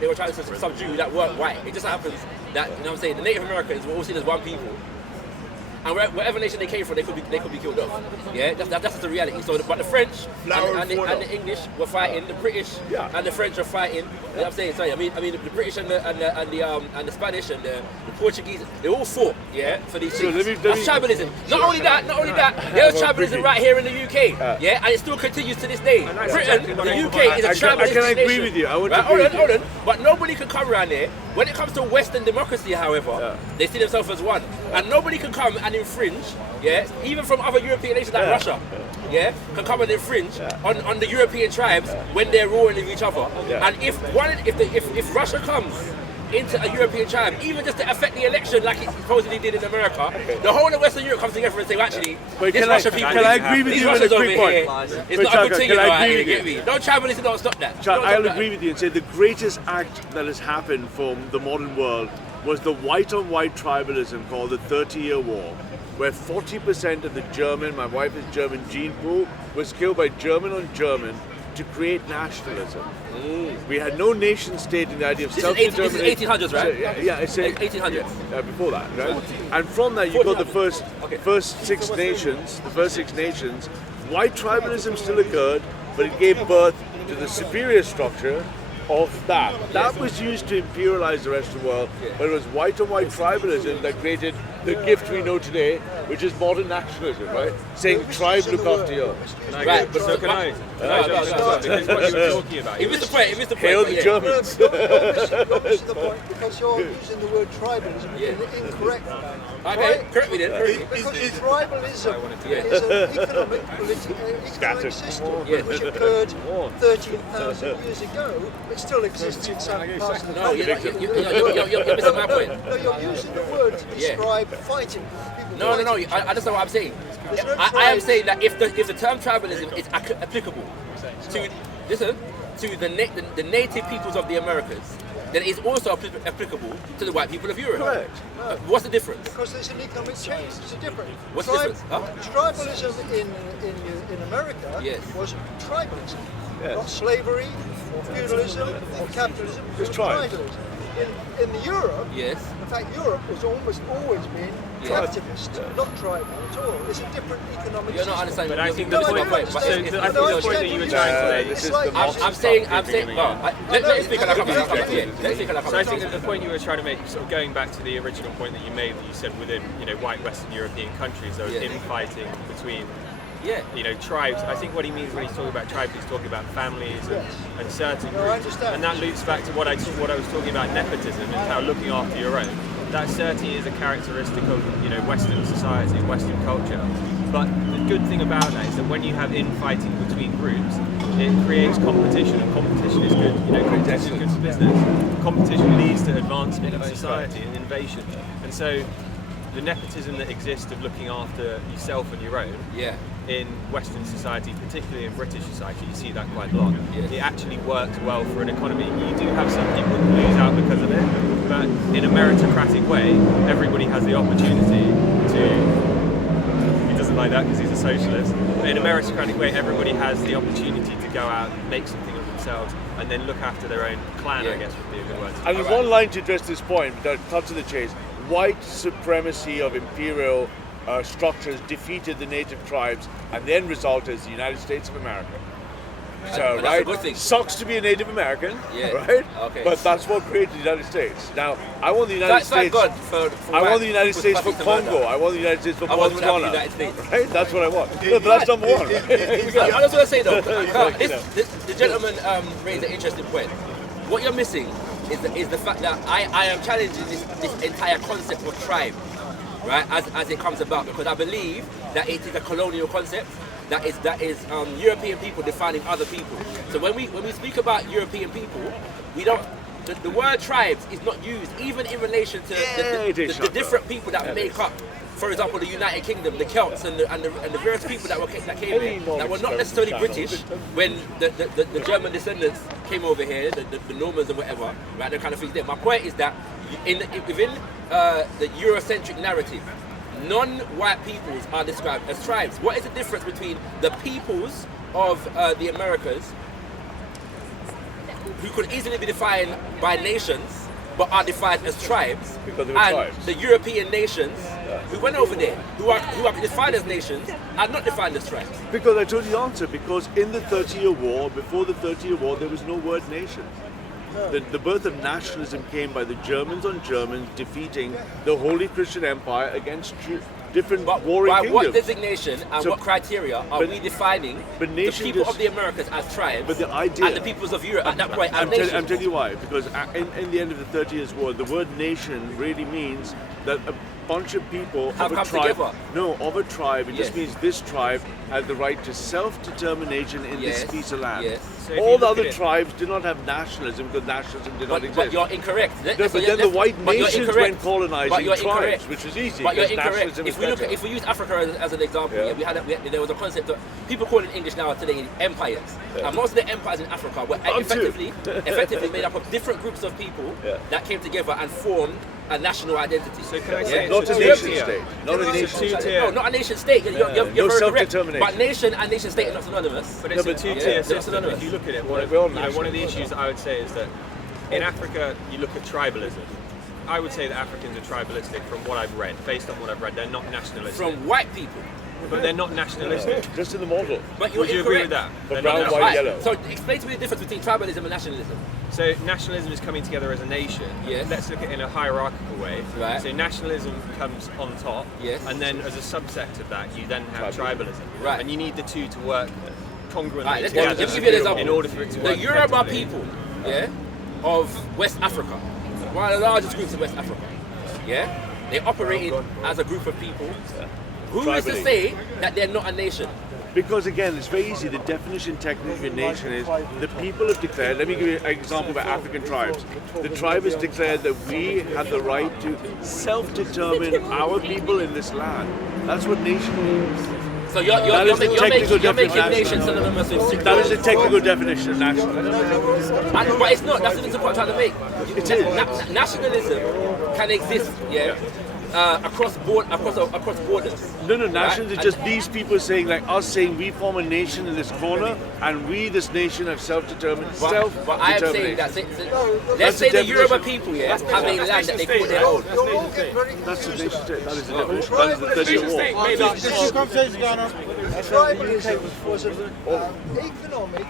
they were trying to subdue that weren't white. It just happens that, you know what I'm saying, the Native Americans were all seen as one people. And whatever nation they came from, they could be killed off. Yeah, that's just the reality. So, but the French and the English were fighting, the British and the French were fighting. You know what I'm saying? Sorry, I mean the British and the Spanish and the Portuguese, they all fought, yeah, for these things. That's tribalism. Not only that, there was tribalism right here in the UK, yeah, and it still continues to this day. Britain, the UK is a tribalistic nation. I can agree with you. Hold on. But nobody can come around here. When it comes to Western democracy, however, they see themselves as one, and nobody can come and infringe, yeah, even from other European nations like Russia, yeah, can come and infringe on the European tribes when they're warring with each other. And if Russia comes into a European tribe, even just to affect the election like it supposedly did in America, the whole of Western Europe comes together and say, well, actually, this Russian people, can I agree with you on a quick point? It's not a good thing, you get me? No tribalism, don't stop that. I'll agree with you and say the greatest act that has happened from the modern world was the white-on-white tribalism called the 30-Year War, where 40% of the German, my wife is German, gene pool was killed by German on German to create nationalism. We had no nation state in the idea of self-determination. This is 1800s, right? Yeah, it's 1800s. Before that, right? And from that you got the first six nations. The first six nations. White tribalism still occurred, but it gave birth to the superior structure of that. That was used to imperialize the rest of the world, but it was white-on-white tribalism that created the gift we know today, which is modern nationalism, right? Saying tribe look after you. Right, but so can I because what you were talking about. It was the point. Hail the Germans. You're missing the point because you're using the word tribalism incorrectly. Okay, correct me then. Because tribalism is an economic system which occurred 13,000 years ago. It still exists in some parts of the country. You're missing my point. No, you're using the word to describe fighting. No. I understand what I'm saying. I am saying that if the term tribalism is applicable to the native peoples of the Americas, then it's also applicable to the white people of Europe. Correct. What's the difference? Because there's an economic change. There's a difference. What's the difference? Tribalism in America was tribalism. Yes. Not slavery, or feudalism, or capitalism. It's tribes. Tribalism. in Europe, Yes. in fact, Europe has almost always been collectivist, not tribal at all. It's a different economic You're not system. understanding. But I think you're the missing point, my so But it's- I think the point that you were trying to make. This is like- the I'm saying, well, let me speak and I'll come back. Let's speak and I'll come So I back. think that the point you were trying to make, sort of going back to the original point that you made, that you said within, white Western European countries, there was Yeah. infighting between, Yeah. tribes. I think what he means when he's talking about tribes, he's talking about families Yes. and certain No, I groups. understand. And that loops back to what I was talking about nepotism and how looking after your own. That certainly is a characteristic of, Western society, Western culture. But the good thing about that is that when you have infighting between groups, it creates competition, and competition is good. Competition is good for business. Competition leads to advancement of society and innovation. And so the nepotism that exists of looking after yourself and your own Yeah. in Western society, particularly in British society, you see that quite a lot. Yes. It actually works well for an economy. You do have some people who lose out because of it, but in a meritocratic way, everybody has the opportunity to. He doesn't like that because he's a socialist. But in a meritocratic way, everybody has the opportunity to go out and make something of themselves and then look after their own clan, I guess would be a good word. And there's one line to address this point, but cut to the chase. White supremacy of imperial structures defeated the native tribes, and the end result is the United States of America. So, And that's a right, good thing. sucks to be a Native American, Yeah. right? Okay. But that's what created the United States. Now, I want the United Thank States. God for I white want the United people's States for capacity to Congo. murder. I want the United States for I want to have the Botswana. United States. Right? That's what I want. No, but that's number one. Right? I just want to say though, Like, the gentleman raised an interesting point. What you're missing is the fact that I am challenging this entire concept of tribe, right? As it comes about, because I believe that it is a colonial concept. That is European people defining other people. So when we speak about European people, we don't. The word tribes is not used even in relation to the different people that make up. For example, the United Kingdom, the Celts, and the various people that came here that were not necessarily British when the German descendants came over here, the Normans and whatever, right? The kind of things there. My point is that within the Eurocentric narrative, non-white peoples are described as tribes. What is the difference between the peoples of the Americas, who could easily be defined by nations, but are defined as tribes, Because they were and tribes. the European nations who went over there, who are defined as nations, are not defined as tribes? Because I told you the answer. Because in the 30-year war, before the 30-year war, there was no word nation. The birth of nationalism came by the Germans on Germans defeating the Holy Christian Empire against different But warring by kingdoms. what designation and So- what criteria are but- we defining but the nation people just- of the Americas as tribes, But the idea- and the peoples of Europe at that point as I'm nations? telling you why. Because in the end of the 30 Years' War, the word nation really means that a bunch of people Have of a come tribe. together. No, of a tribe. It just Yes. means this tribe had the right to self-determination in Yes, this piece of land. yes. So if you All the look at other it- tribes did not have nationalism because nationalism did not But exist. you're incorrect. No, but then the white nations went colonizing But you're tribes, incorrect. which was easy But you're because incorrect. nationalism If was we better. if we use Africa as an example, Yeah. there was a concept of people call it in English now today empires, and most of the empires in Africa were effectively made up of different groups of people that came together and formed a national identity. So can I say Not it's a a nation two-tier? state. Not a It's a nation two-tier. state. No, not a nation state. You're No very correct. self-determination. But nation and nation state are not synonymous. But it's No, a but- two-tier they're system. synonymous. If you look at it, We're all one of the national. issues I would say is that in Africa, you look at tribalism. I would say that Africans are tribalistic from what I've read. Based on what I've read, they're not nationalistic. From white people. But they're not nationalistic. Just in the model. But you're Would you agree with incorrect. that? But They're brown, not white, nationalistic. yellow. So explain to me the difference between tribalism and nationalism. So nationalism is coming together as a nation. Yes. Let's look at it in a hierarchical way. Right. So nationalism comes on top. Yes. And then as a subsect of that, you then have tribalism. Right. And you need the two to work congruently Right, let's together give you an example. in order for it to work The Yoruba effectively. people, of West Africa, one of the largest groups in West Africa, they operated as a group of people. Who is to Tribally. say that they're not a nation? Because again, it's very easy. The definition technically of a nation is the people have declared. Let me give you an example about African tribes. The tribe has declared that we have the right to self-determine our people in this land. That's what nation means. So you're making nations synonymous with That is the technical definition of nationalism. But it's not. That's the point I'm trying to make. It is. Nationalism can exist, across borders. No, nationalism is just these people saying, like us saying we form a nation in this corner and we, this nation, have self-determined, But I am saying that, let's say the Yoruba people, have a land that they call their own. That's the nation state. That is the definition. That is the 30-year war. Tribalism was an economic,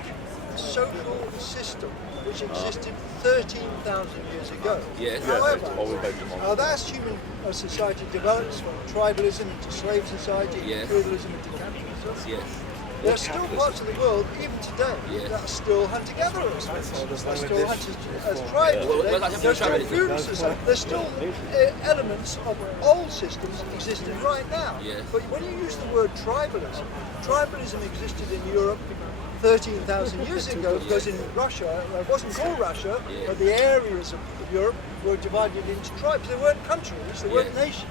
social system which existed 13,000 years ago. Yes. However, as human society develops from tribalism into slave society, feudalism into capitalism, there are still parts of the world, even today, that are still hunter-gatherers. They're still hunters as tribes. There's still feudal society. There's still elements of old systems existing right now. But when you use the word tribalism existed in Europe 13,000 years ago, because in Russia, it wasn't called Russia, but the areas of Europe were divided into tribes. They weren't countries, they weren't nations.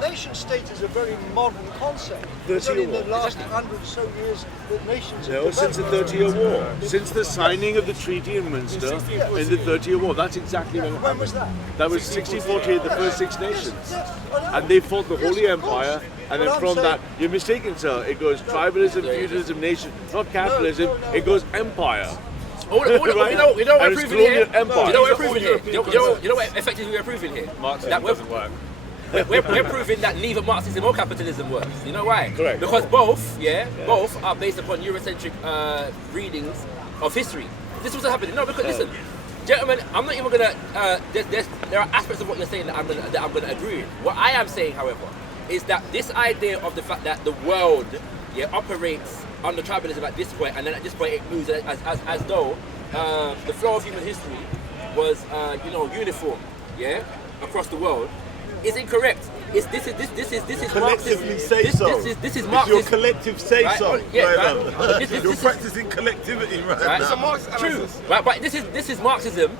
Nation state is a very modern concept. It's only in the last 100 or so years that nations have developed. Since the 30-year war. Since the signing of the treaty in Munster in the 30-year war. That's exactly when it happened. When was that? That was 1648, the first Six Nations. And they fought the Holy Empire, and then from that, you're mistaken, sir, it goes tribalism, feudalism, nation, not capitalism, it goes empire. You know what we're proving here? Empire. You know what we're proving here? You know what effectively we're proving here? Marxism doesn't work. We're proving that neither Marxism or capitalism works. You know why? Correct. Because both are based upon Eurocentric readings of history. This was happening. No, because listen, gentlemen, I'm not even gonna. There are aspects of what you're saying that I'm gonna agree with. What I am saying, however, is that this idea of the fact that the world operates under tribalism at this point, and then at this point it moves as though the flow of human history was uniform, across the world, is incorrect. This is collectively Marxism. say so. This is It's Marxism. your collective say so. You're This practicing collectivity right now. True. Right, but this is Marxism,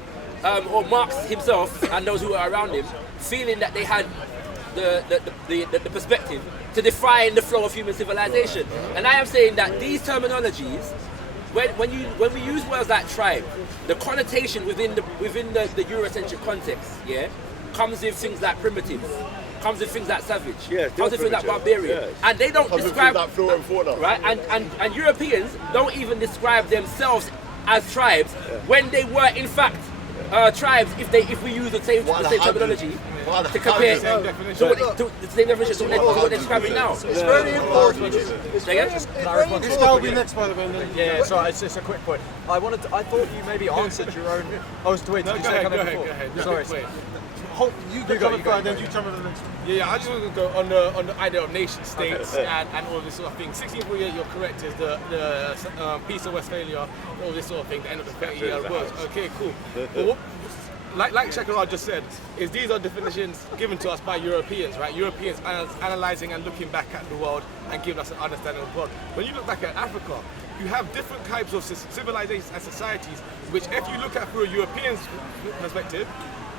or Marx himself and those who are around him, feeling that they had the perspective to define the flow of human civilization. And I am saying that these terminologies, when we use words like tribe, the connotation within the Eurocentric context, comes with things like primitive, comes with things like savage, comes with things like barbarian, and they don't describe that flora and fauna. Right, and Europeans don't even describe themselves as tribes when they were in fact tribes. If we use the same terminology to compare to the same definition to what they're describing now. It's very important. It's very important. This guy will be next, by the way. Yeah, sorry, it's just a quick point. I thought you maybe answered your own. Did you say something before? Sorry. You can come and then you jump in the next one. Yeah, I just want to go on the idea of nation states and all this sort of thing. 1648, you're correct, is the Peace of Westphalia, all this sort of thing, the end of the 30-year wars. Okay, cool. But like Shakarad just said, is these are definitions given to us by Europeans, right? Europeans analysing and looking back at the world and giving us an understanding of the world. When you look back at Africa, you have different types of civilizations and societies, which if you look at through a European perspective,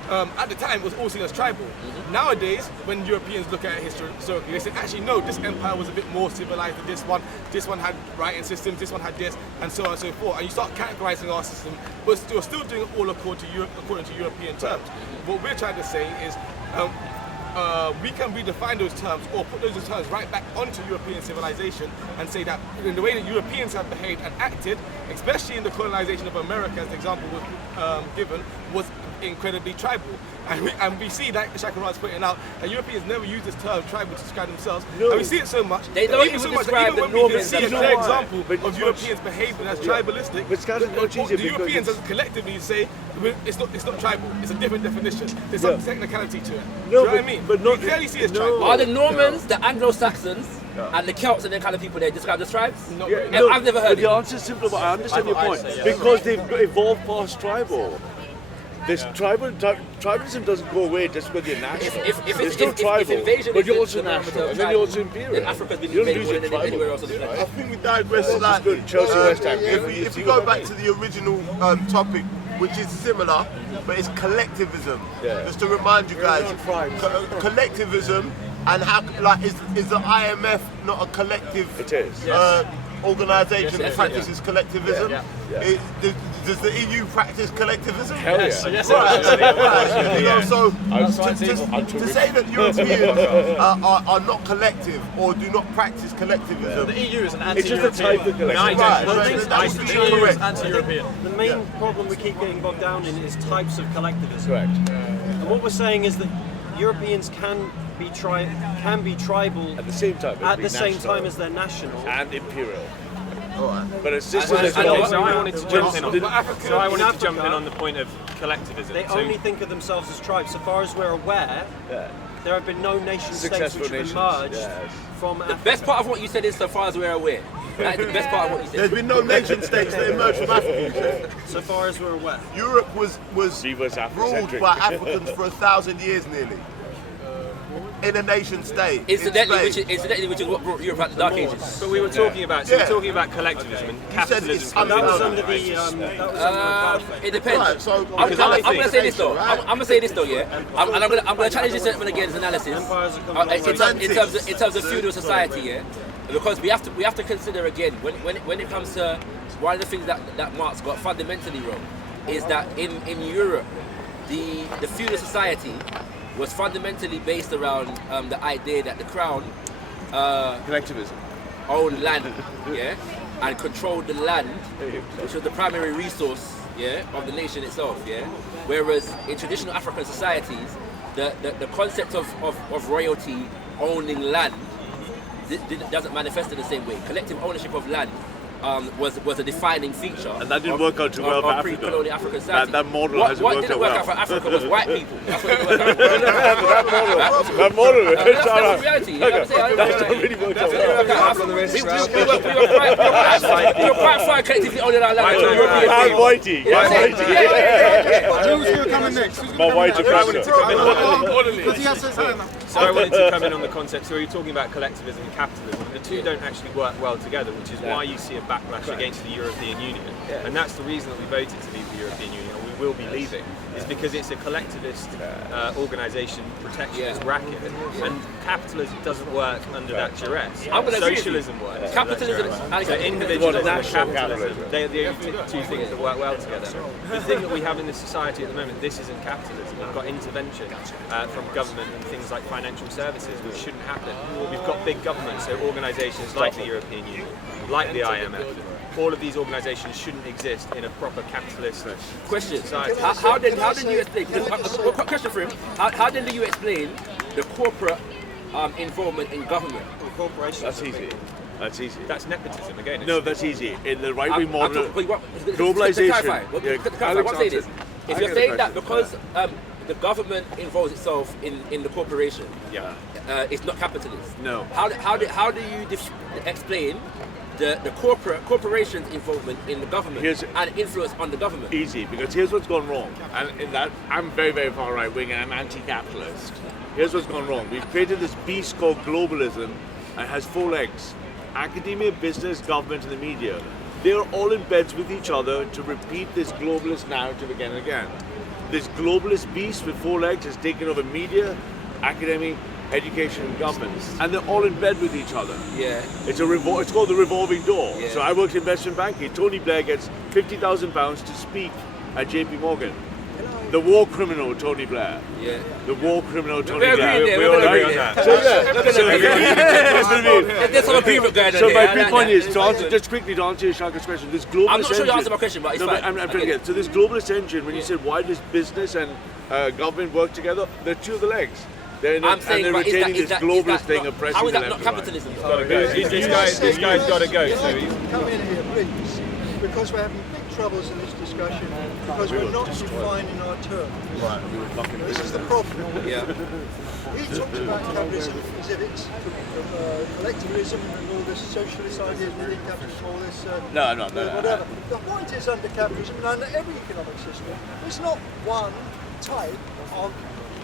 at the time it was all seen as tribal. Nowadays, when Europeans look at it historically, they say, actually no, this empire was a bit more civilized than this one. This one had writing systems, this one had this, and so on and so forth. And you start categorizing our system, but you're still doing it all according to European terms. What we're trying to say is, we can redefine those terms or put those terms right back onto European civilization and say that in the way that Europeans have behaved and acted, especially in the colonization of America, as the example was given, was incredibly tribal. And we see that Shakarad's pointing out that Europeans never use this term tribal to describe themselves. No. And we see it so much. They don't even describe the Normans. We can see a clear example of Europeans behaving as tribalistic. But the Europeans as collectively say it's not tribal. It's a different definition. There's some technicality to it. Do you know what I mean? But we clearly see it as tribal. Are the Normans, the Anglo-Saxons, and the Celts and the kind of people they describe as tribes? I've never heard it. The answer is simple, but I understand your point. Because they've evolved past tribal. This tribalism doesn't go away just because you're national. It's still tribal, but you're also national, and then you're also imperial. Then Africa's been invaded more than anywhere else on the planet. I think we digress slightly. If we go back to the original topic, which is similar, but it's collectivism. Just to remind you guys, collectivism and how is the IMF not a collective? It is. organisation Yes, practices collectivism. Yeah. Does the EU practice collectivism? Hell yeah. Yes, Right. You know, so I'm to say that Europeans are not collective or do not practice collectivism, The EU is an It's just anti-European. a type of collectivism. Right. I think the EU is anti-European. The main problem we keep getting bogged down in is types of collectivism. Correct. And what we're saying is that Europeans can be tribal At the same time, at the same time as they're national. and imperial. But it's just So as I wanted to jump in on. Africa- So I wanted in to jump in Africa, on the point of collectivism. They So- only think of themselves as tribes. So far as we're aware, there have been no nation states Successful which have nations, emerged yes. from The Africa. best part of what you said is so far as we're aware. That is the best part of what you there's said. been no nation states that emerged from Africa. You say. So far as we're aware. Europe was Viva's ruled Afrocentric. by Africans for 1,000 years nearly. In a nation state. Incidentally, in Spain. which is what brought Europe out the Dark Ages. But we were talking about, Yeah. we're talking about collectivism and You said it's capitalism. That was No, under right. the It depends. Right, so- I'm because I going to say this though. right? I'm going to say this though, yeah. And I'm going to challenge this gentleman again his analysis. Empires have come a long way. In terms of feudal society, yeah. Because we have to consider again when it comes to one of the things that Marx got fundamentally wrong is that in Europe the feudal society was fundamentally based around the idea that the crown Collectivism. owned land, yeah, and controlled the land, which was the primary resource, yeah, of the nation itself, yeah. Whereas in traditional African societies, the concept of royalty owning land doesn't manifest in the same way. Collective ownership of land was a defining feature. And that didn't work out too well for Africa. Pre-colonial African society. That model what hasn't what worked didn't out work well. out for Africa was white people. That's what didn't work out. That model. That's the reality. You know what I'm saying? That's not really worked out well. We were quite far collectively owning our land. And Whitey. Who's going to come in next? My white oppressor. Because he has his hand up. So I wanted to come in on the concept. So you're talking about collectivism and capitalism. The two don't actually work well together, which is why you see a backlash against the European Union. And that's the reason that we voted to leave the European Union, or we will be leaving, is because it's a collectivist organisation, protectionist racket, and capitalism doesn't work under that duress. I'm gonna agree with you. Socialism works. Capitalism, So individualism and national capitalism, they're the only two things that work well together. The thing that we have in this society at the moment, this isn't capitalism. We've got intervention from government and things like financial services, which shouldn't happen. We've got big government, so organisations like the European Union, like the IMF. All of these organisations shouldn't exist in a proper capitalist question. society. How then you explain? Question for him. How then do you explain the corporate involvement in government? Corporations. That's easy. That's easy. That's nepotism again. No, that's easy. In the right-wing model, To globalization. clarify, what say this? If you're saying that because the government involves itself in the corporation, it's not capitalist. No. How do you explain the corporation's involvement in the government and influence on the government? Easy, because here's what's gone wrong. And in that, I'm very, very far right-wing and I'm anti-capitalist. Here's what's gone wrong. We've created this beast called globalism and it has 4 legs. Academia, business, government and the media. They're all in beds with each other to repeat this globalist narrative again and again. This globalist beast with 4 legs has taken over media, academia, education and government. And they're all in bed with each other. Yeah. It's called the revolving door. Yeah. So I worked in investment banking. Tony Blair gets £50,000 to speak at JP Morgan. The war criminal Tony Blair. Yeah. The war criminal Tony We're Blair. agreeing there. We all agree on that. There's some agreement going on So there. my big point is, to answer, just quickly to answer Shaka's question, this globalist I'm not sure you engine- answered my question, but it's No, fine. I'm trying to get. So this globalist engine, when you said why does business and government work together, they're 2 of the legs. They're I'm saying, and they're but retaining this globalist thing oppressing how is them that not everywhere. capitalism? This guy's got to go. So Come in here, please, because we're having big troubles in this discussion because we're not defining our terms. This is the problem. Yeah. He talks about capitalism as if it's collectivism and all this socialist ideas within capitalism, all this No. whatever. The point is, under capitalism and under every economic system, there's not one type of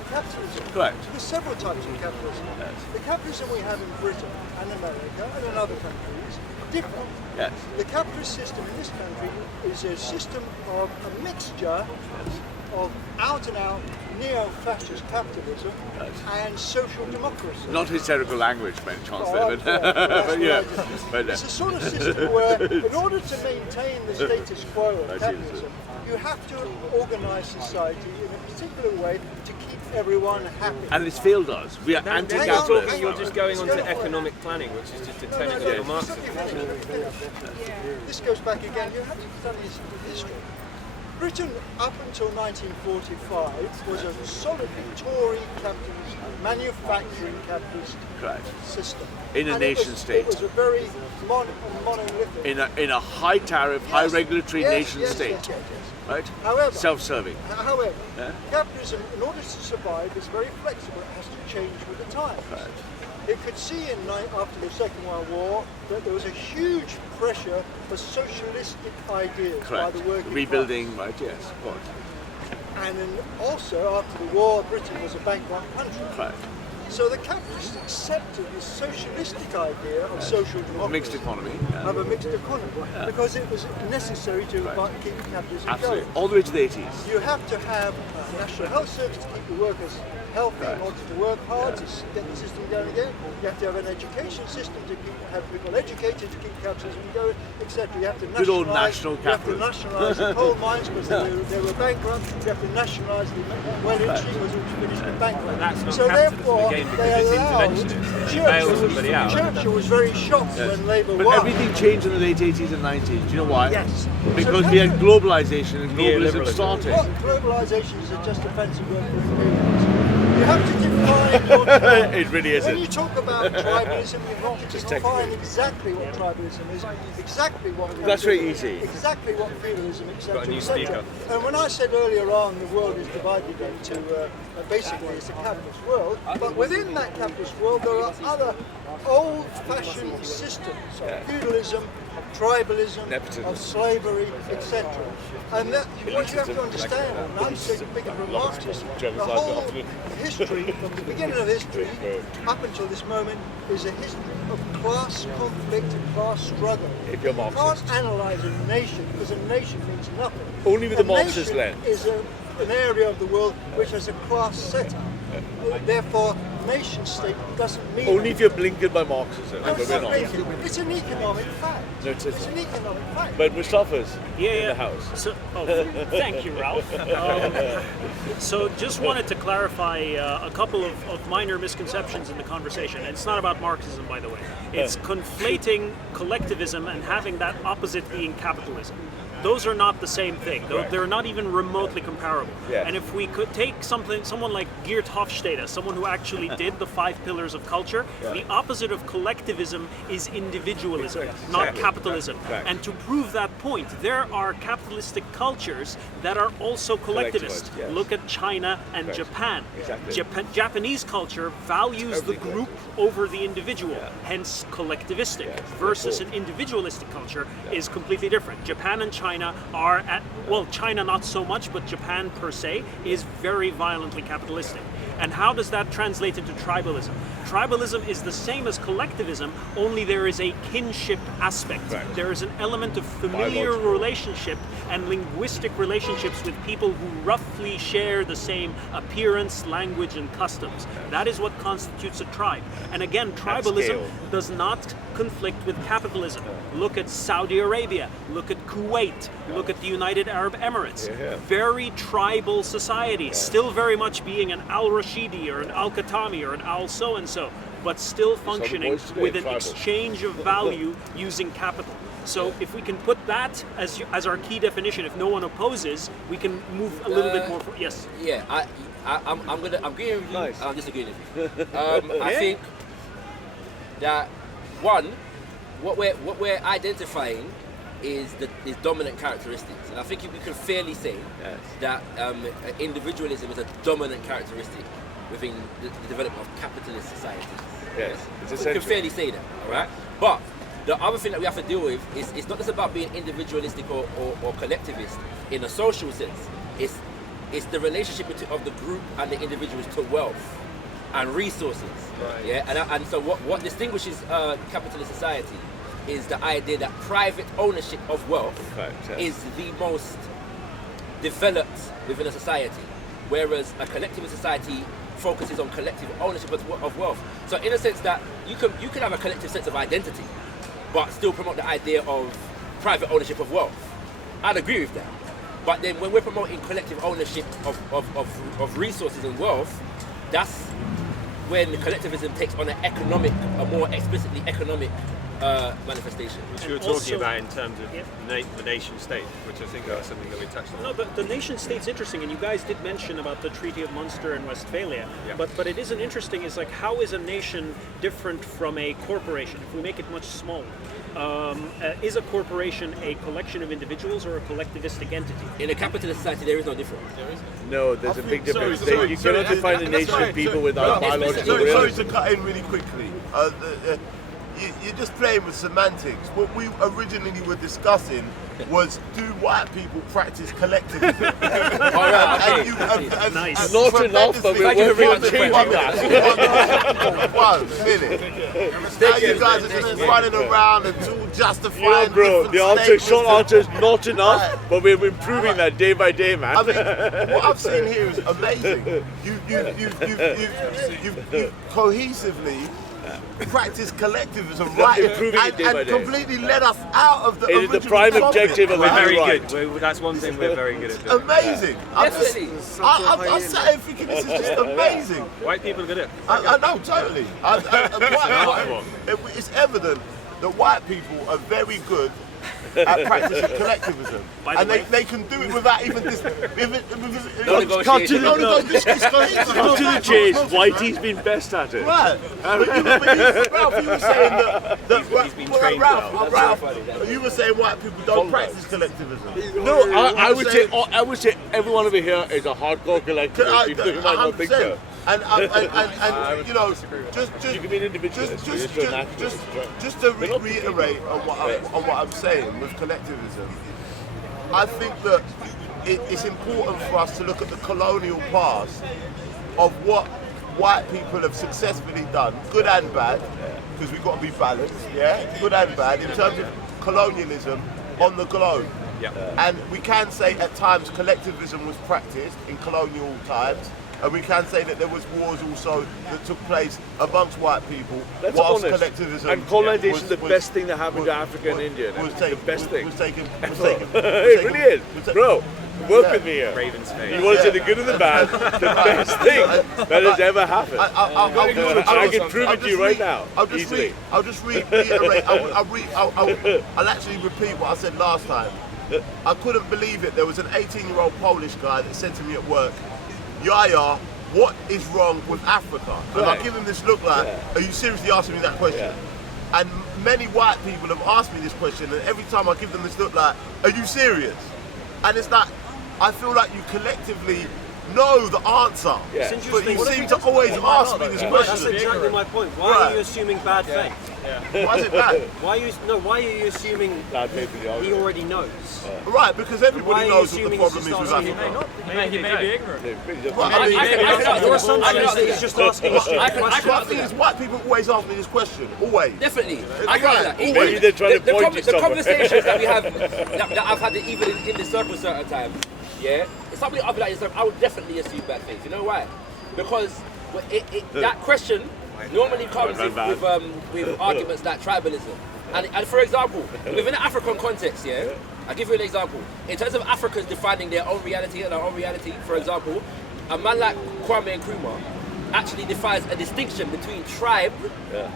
capitalism. Correct. There's several types of capitalism. The capitalism we have in Britain and America and in other countries different. Yes. The capitalist system in this country is a system of a mixture of out-and-out neo-fascist capitalism and social democracy. Not hysterical language, Ben Chancellor, Well, but yeah. But, it's a sort of system where, in order to maintain the status quo of capitalism, you have to organise society in a particular way to keep everyone happy. and it's failed us. We are Then you're anti-capitalist. talking, you're just going on to economic planning, which is just a tenet of Marxism. This goes back again. You have to study history. Britain, up until 1945, was a solidly Tory capitalist, manufacturing capitalist Correct. system. In a And nation state. It was a very monolithic. In a high tariff, high Yes, regulatory yes, nation yes, state, yes, yes, yes. right? However, Self-serving. However, Yeah. capitalism, in order to survive, is very flexible. It has to change with the times. It could see after the Second World War that there was a huge pressure for socialistic ideas by Correct. the working Rebuilding, right? Yes. What? class. And then also after the war, Britain was a bankrupt country. Correct. So the capitalists accepted this socialistic idea of social democracy. Mixed economy. Yeah. Of a mixed economy, because it was necessary to keep capitalism Absolutely. going. All the way to the 80s. You have to have a national health service to keep the workers healthy in order to work hard to get the system going again. You have to have an education system to have people educated to keep capitalism going, etc. You have to Good old national you have to capitalism. nationalise the coal mines because they were bankrupt. You have to nationalise the well industry was finished in bankrupt. That's not So capitalism therefore, again because they it's allowed interventionist. You bail somebody out. Churchill was very shocked when Labour But won. everything changed in the late 80s and 90s. Do you know why? Yes. Because So we had globalization and globalism Neoliberalism. starting. What globalisation is just a fancy word for imperialism. You have to define what It really When isn't. you talk about tribalism, you've got to Just define technically. exactly what tribalism is, exactly what That's very feudalism easy. is, exactly what feudalism, Got a etc. new etc. speaker. And when I said earlier on the world is divided into basically it's a capitalist world, but within that capitalist world there are other old-fashioned systems of feudalism, of tribalism, Nepotism. of slavery, etc. And that, what you have to understand, and I'm saying big of a Marxist, the whole history, from the beginning of history up until this moment, is a history of class conflict and class struggle. If you're You Marxist. can't analyse a nation because a nation means nothing. Only with the A Marxist nation lens. is an area of the world which has a class setup. Therefore, nation state doesn't mean Only if you're blinkered by Marxism. No, But it's we're not not. making. It's an economic fact. No, it It's isn't. an economic fact. But Mustafa's Yeah, in yeah. the house. So, thank you, Ralph. So just wanted to clarify a couple of minor misconceptions in the conversation. And it's not about Marxism, by the way. It's conflating collectivism and having that opposite being capitalism. Those are not the same thing. They're not even remotely comparable. Yes. And if we could take someone like Geert Hofstede, someone who actually did the 5 pillars of culture, the opposite of collectivism is individualism, not Exactly. capitalism. Correct. And to prove that point, there are capitalistic cultures that are also collectivist. Collectivist, yes. Look at China and Correct. Japan. Exactly. Japanese culture values the Everything group over the individual, hence collectivistic, versus an individualistic culture is completely different. Japan and China are at, well, China not so much, but Japan per se is very violently capitalistic. And how does that translate into tribalism? Tribalism is the same as collectivism, only there is a kinship aspect. Right. There is an element of familiar Biological. relationship and linguistic relationships with people who roughly share the same appearance, language, and customs. That is what constitutes a tribe. And again, tribalism scale. does not conflict with capitalism. Look at Saudi Arabia, look at Kuwait, look at the United Arab Emirates. Yeah. Very tribal society, still very much being an al-Rashidi or an al-Khatami or an al-so-and-so, but still functioning boys today, with an tribal. exchange of value using capital. So if we can put that as our key definition, if no one opposes, we can move a little bit more. Yes. Yeah, I'm agreeing with you. Nice. I'm disagreeing with you. I think that one, what we're identifying is dominant characteristics, and I think we can fairly say that individualism is a dominant characteristic within the development of capitalist societies. Yes, it's We can essential. fairly say that, all right? But the other thing that we have to deal with is it's not just about being individualistic or collectivist in a social sense. It's the relationship of the group and the individuals to wealth and resources. Right. Yeah, and so what distinguishes capitalist society is the idea that private ownership of wealth is the most developed within a society, whereas a collectivist society focuses on collective ownership of wealth. So in a sense that you can have a collective sense of identity, but still promote the idea of private ownership of wealth. I'd agree with that. But then when we're promoting collective ownership of resources and wealth, that's when collectivism takes on a more explicitly economic manifestation. Which you were talking about in terms of the nation state, which I think is something that we touched on. No, the nation state's interesting, and you guys did mention about the Treaty of Munster and Westphalia. Yeah. But it isn't interesting. Is like, how is a nation different from a corporation? If we make it much smaller, is a corporation a collection of individuals or a collectivistic entity? In a capitalist society, there is no difference. No, there's a big difference. You Sorry, cannot define a nation of people without biological Sorry realism. to cut in really quickly. You're just playing with semantics. What we originally were discussing was, do white people practice collectivism? Nice. Not enough, but we're working on changing that. 1 minute. Now you guys are just running around and all justifying. Yeah, bro, different the answer, statements. short answer is not enough, but we're improving that day by day, man. I mean, what I've seen here is amazing. You've cohesively practiced collectivism, right? Improving it day by And day. completely led us out of the It is the original prime topic. objective of We're the very right. good. That's one thing we're very good at doing. Amazing. Definitely. I sat here thinking this is just amazing. White people are good at it. I know, totally. It's evident that white people are very good at practicing collectivism, and they can do it without even this. Cut to the chase. Whitey's been best at it. Right. Ralph, you were saying that He's been trained Ralph, you were saying white people don't practice collectivism. No, I would say everyone over here is a hardcore collectivist. People who might not think so. And you know, You can be an individualist. just to reiterate on what I'm saying with collectivism, I think that it's important for us to look at the colonial past of what white people have successfully done, good and bad, because we've got to be balanced, good and bad, in terms of colonialism on the globe. Yeah. And we can say at times collectivism was practiced in colonial times, and we can say that there was wars also that took place amongst white people Let's whilst be honest. collectivism And colonization is the was- best thing that happened to was- Africa and India. was The taken, best thing. was taken. It really is. Bro, work with me here. Raven's face. You want to say the good and the bad, the best thing that has ever happened. I can prove it to you right now, easily. I'll just reiterate. I'll actually repeat what I said last time. I couldn't believe it. There was an 18-year-old Polish guy that said to me at work, Yaya, what is wrong with Africa? And I give him this look like, are you seriously asking me that question? And many white people have asked me this question, and every time I give them this look like, are you serious? And it's like, I feel like you collectively know the answer, but you seem to always ask me this question. That's exactly my point. Why are you assuming bad faith? Why is it bad? Why are you assuming he already knows? Right, because everybody knows what the problem is with assuming Africa. He may be ignorant. Your assumption is that he's just asking a stupid question. I think it's white people always ask me this question, always. Definitely. I agree with that. Maybe they're trying to point you The somewhere. conversations that we have, that I've had even in the circle certain times, it's something I'll be like, I would definitely assume bad faith. You know why? Because that question normally comes with arguments like tribalism. And for example, within an African context, I'll give you an example. In terms of Africans defining their own reality and our own reality, for example, a man like Kwame Nkrumah actually defines a distinction between tribe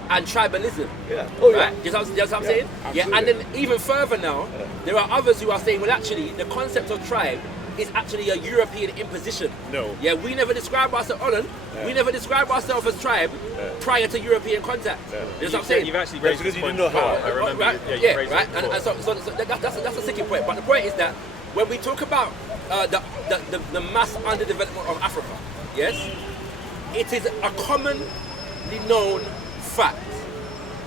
and tribalism. Right? Do you know what I'm saying? Absolutely. And then even further now, there are others who are saying, well, actually, the concept of tribe is actually a European imposition. No. We never describe ourselves, we never describe ourselves as tribe prior to European contact. You know what I'm saying? You've actually raised because this you point didn't know how. before. I remember. Right? You raised Right. it before. And so that's a second point. But the point is that when we talk about the mass underdevelopment of Africa, it is a commonly known fact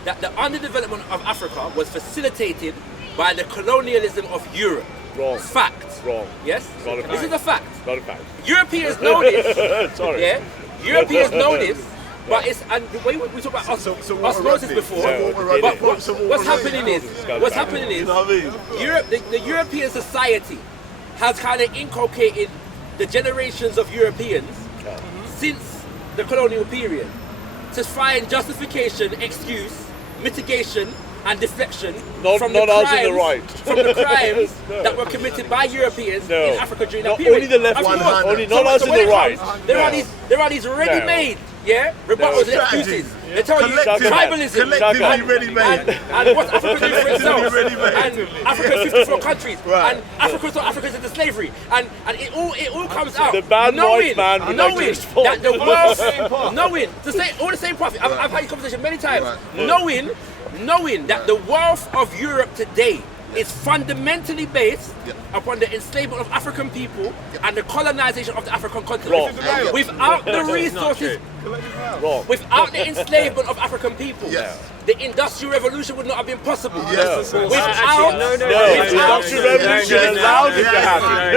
that the underdevelopment of Africa was facilitated by the colonialism of Europe. Wrong. Fact. Wrong. Yes? Not a fact. This is a fact. Not a fact. Europeans know this. Sorry. Europeans know this, But it's, and the way we talk about osmosis before, So but what's happening is, You know what I mean? Europe, the European society has kind of inculcated the generations of Europeans since the colonial period to find justification, excuse, mitigation, and deflection from the crimes that were committed by Europeans in Africa during that period. Only the left, not us in the right. There are these ready-made, rebuttals and excuses. They tell you tribalism, and what's Africa doing for itself, and Africa's 54 countries, and Africa's into slavery, and it all comes out. The bad knowing white man that the wealth, knowing to say all the same profit. I've had this conversation many times. Knowing that the wealth of Europe today is fundamentally based upon the enslavement of African people and the colonization of the African continent. Without the resources, without the enslavement of African people, the Industrial Revolution would not have been possible. The Industrial Revolution allowed it to happen.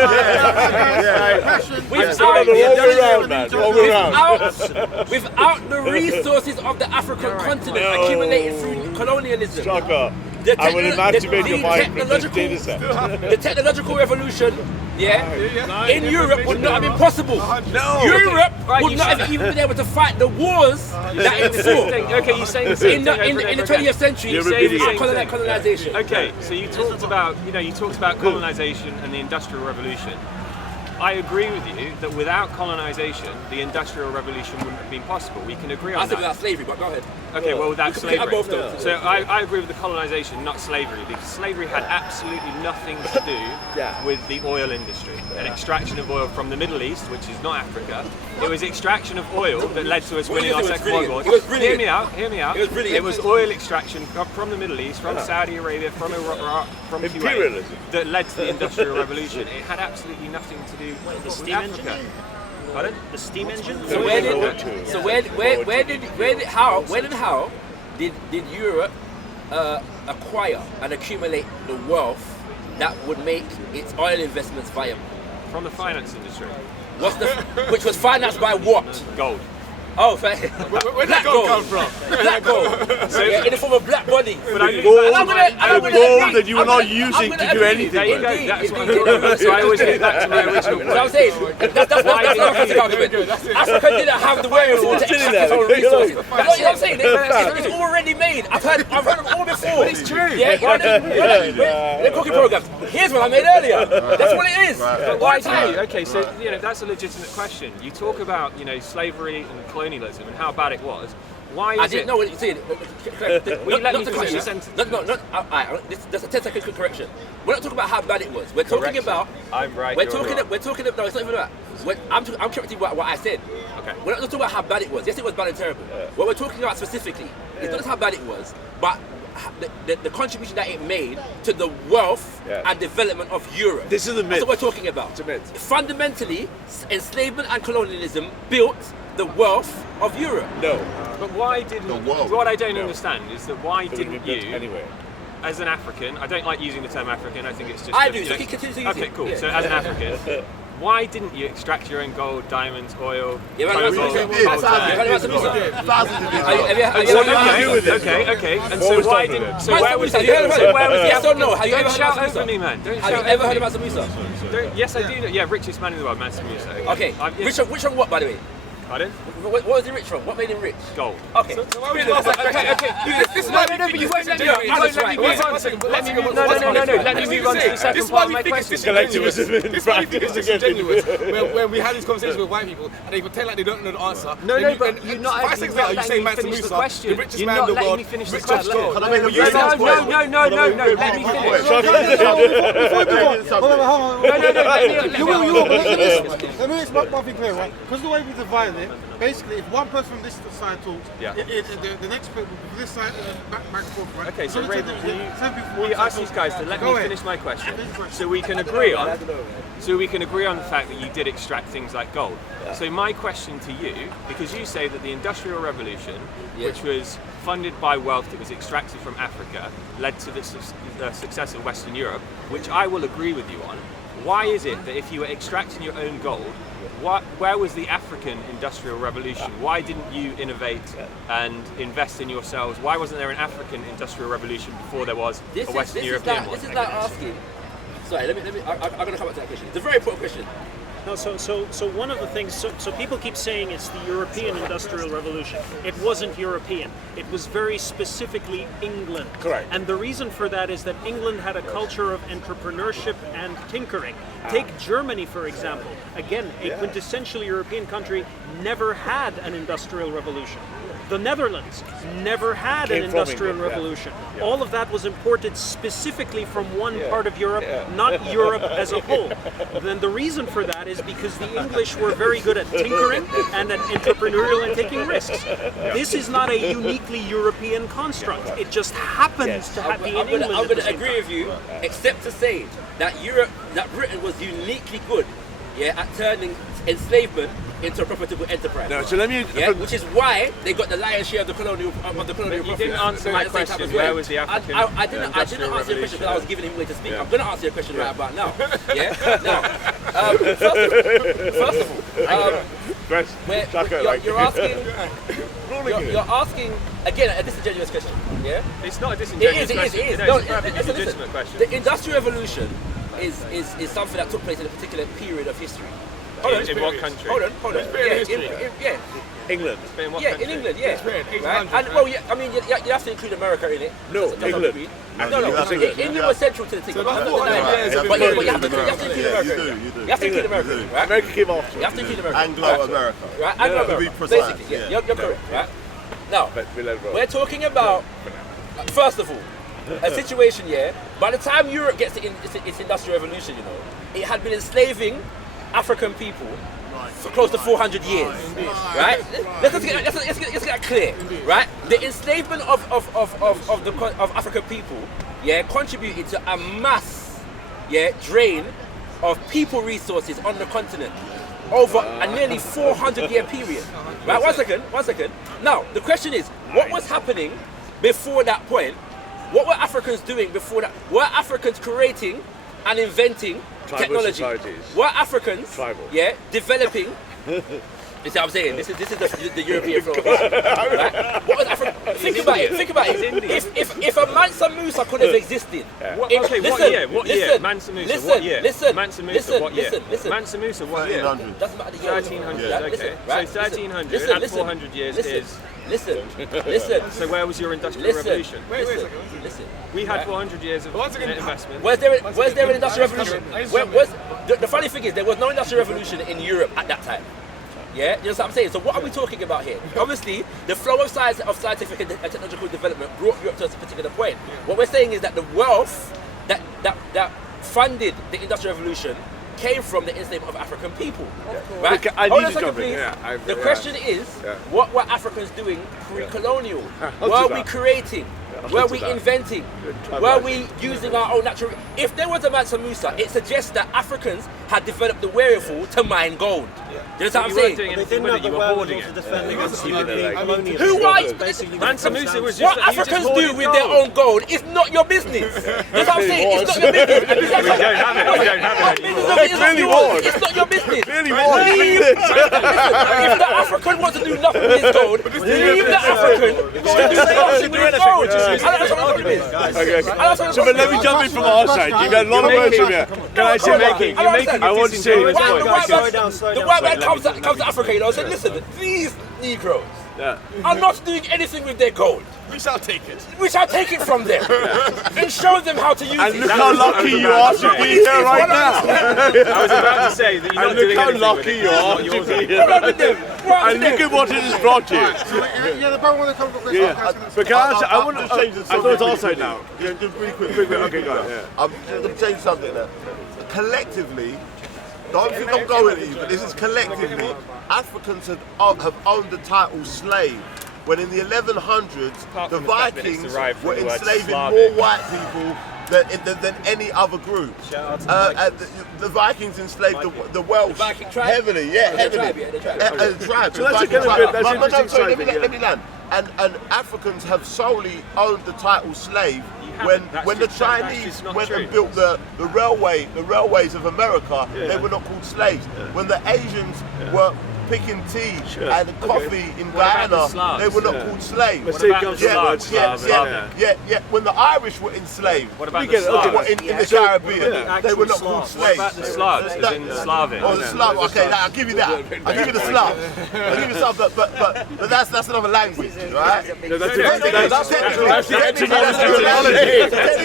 Without the resources of the African continent accumulated through colonialism, the technological revolution, in Europe would not have been possible. Europe would not have even been able to fight the wars that it fought. Okay, you're saying the same in the 20th century. Colonization. Okay, so you talked about colonization and the Industrial Revolution. I agree with you that without colonization, the Industrial Revolution wouldn't have been possible. We can agree on that. I said without slavery, but go ahead. Okay, well, without slavery. Both those. So I agree with the colonization, not slavery, because slavery had absolutely nothing to do with the oil industry and extraction of oil from the Middle East, which is not Africa. It was extraction of oil that led to us winning our Second World War. Hear me out. It was brilliant. It was oil extraction from the Middle East, from Saudi Arabia, from Iraq, from Kuwait, that led to the Industrial Revolution. It had absolutely nothing to do with The steam engine? Pardon? The steam engine? So how did Europe acquire and accumulate the wealth that would make its oil investments viable? From the finance industry. Which was financed by what? Gold. Oh, fair. Where did that gold come from? Black gold. So in the form of black bodies. Gold that you were not using to do anything. There you go. That's what I'm talking about. So I always get back to my original point. I'm saying, that's not a argument. Africa didn't have the wherewithal to extract its own resources. That's what I'm saying. It's already made. I've heard them all before. But it's true. They're cooking programs. Here's what I made earlier. That's what it is. But why tell you? Okay, so that's a legitimate question. You talk about slavery and colonialism and how bad it was. Why is I didn't know what you said. Will you let me finish the sentence? That's a 10-second correction. We're not talking about how bad it was. We're talking about. I'm right. We're talking about. No, it's not even that. I'm correcting what I said. Okay. We're not talking about how bad it was. Yes, it was bad and terrible. What we're talking about specifically is not just how bad it was, but the contribution that it made to the wealth and development of Europe. This is the myth. That's what we're talking about. It's a myth. Fundamentally, enslavement and colonialism built the wealth of Europe. No. But why didn't... What I don't understand is that why didn't you... Anyway. As an African, I don't like using the term African, I think it's just... I do, so continue to use it. Okay, cool. So as an African, why didn't you extract your own gold, diamonds, oil, Okay. And so why didn't... So where was the... Yes or no? Have you ever Don't shout over me, man. Have you ever heard about Musa? Yes, I do. Yeah, richest man in the world, Mansa Musa. Okay. Rich on what, by the way? Pardon? What was he rich from? What made him rich? Gold. Okay. This is why we think you won't let me No, let me move on to the second part of my question. Collectivism in This is why we think it's practice. disingenuous when we have these conversations with white people and they pretend like they don't know the answer. No, but you're not letting me finish the question. You're not letting me finish the question. No, let me finish. Let me make one thing clear, right? Because the way we divide it, basically, if one person from this side talks, the next person from this side, back and forth, right? Okay, so Ray, will you ask these guys to let me finish my question, so we can agree on the fact that you did extract things like gold. So my question to you, because you say that the Industrial Revolution, which was funded by wealth that was extracted from Africa, led to the success of Western Europe, which I will agree with you on. why is it that if you were extracting your own gold, where was the African Industrial Revolution? Why didn't you innovate and invest in yourselves? Why wasn't there an African Industrial Revolution before there was a Western European one? This is like asking. Sorry, I'm going to come back to that question. It's a very important question. No, so one of the things, so people keep saying it's the European Industrial Revolution. It wasn't European. It was very specifically England. Correct. And the reason for that is that England had a culture of entrepreneurship and tinkering. Take Germany, for example. Again, a quintessential European country never had an industrial revolution. The Netherlands never had an industrial revolution. Yeah. All of that was imported specifically from one part of Europe, not Europe as a whole. Then the reason for that is because the English were very good at tinkering and at entrepreneurial and taking risks. This is not a uniquely European construct. It just happens to be in England. I'm going to agree with you, except to say that Britain was uniquely good, at turning enslavement into a profitable enterprise. No, so let me. Which is why they got the lion's share of the colonial profit. You didn't answer my question. Where was the African? I didn't answer your question because I was giving him way to speak. I'm going to answer your question right about now. Now, first of all, you're asking again a disingenuous question. Yeah, it's not a disingenuous question. It is. No, it's a legitimate question. The Industrial Revolution is something that took place in a particular period of history. In what country? Hold on. England. In what country? In England, right? And well, I mean, you have to include America in it. No, England. England was central to the thing. But you have to include America. You have to include America, right? America came after. You have to include America. Anglo-America. Right? Anglo-America. Basically, you're correct, right? Now, we're talking about, first of all, a situation, by the time Europe gets its Industrial Revolution, it had been enslaving African people for close to 400 years, right? Let's get that clear, right? The enslavement of African people, contributed to a mass, drain of people resources on the continent over a nearly 400-year period, right? One second. Now, the question is, what was happening before that point? What were Africans doing before that? Were Africans creating and inventing technology? Societies. Were Africans, Tribal. developing? You see what I'm saying? This is the European flow. Right? What was Africa? Think about it. If a Mansa Musa could have existed, what year? Mansa Musa, what year? Mansa Musa, what year? Mansa Musa, what year? Doesn't matter the year. 1300, okay. So 1300 and 400 years is... Listen. So where was your Industrial Revolution? Listen. We had 400 years of investment. Was there an Industrial Revolution? The funny thing is, there was no Industrial Revolution in Europe at that time. Yeah, you know what I'm saying? So what are we talking about here? Obviously, the flow of scientific and technological development brought Europe to a particular point. What we're saying is that the wealth that funded the Industrial Revolution came from the enslavement of African people. Right? Hold on a second, please. The question is, what were Africans doing pre-colonial? Were we creating? Were we inventing? Were we using our own natural... If there was a Mansa Musa, it suggests that Africans had developed the wherewithal to mine gold. You know what I'm saying? Doing anything with it, you were hoarding it. Who are you? Mansa Musa was just... What Africans do with their own gold is not your business. That's what I'm saying. It's not your business. We don't have it. It really was. It's not your business. Really was. If the African wants to do nothing with his gold, leave the African to do something with his gold. That's what the problem is. Okay. So but let me jump in from our side. You've got a lot of words from here. Can I say making? I want to say this point. The white man comes to Africa, and said, listen, these Negroes are not doing anything with their gold. We shall take it. We shall take it from them and show them how to use it. And look how lucky you are to be here right now. I was about to say that you're not doing anything with it. You are to be here. And look at what it has brought you. The brother want to come for questions. But can I answer? I want to change the subject. I thought it's our side now. Yeah, just really quick. Okay, go ahead. I'm going to change something there. Collectively, don't think I'm going at you, but this is collectively, Africans have owned the title slave. When in the 1100s, the Vikings were enslaving more white people than any other group. The Vikings enslaved the Welsh heavily, heavily. The tribe. So that's interesting. Let me land. And Africans have solely owned the title slave when the Chinese went and built the railways of America, they were not called slaves. When the Asians were picking tea and coffee in Guyana, they were not called slaves. When the Irish were enslaved, what about the Slavs? in the Caribbean, they were not called slaves. What about the Slavs, as in Slavic? Oh, the Slav. Okay, I'll give you that. I'll give you the Slav. I'll give you Slav, but that's another language, right? No, that's etymology.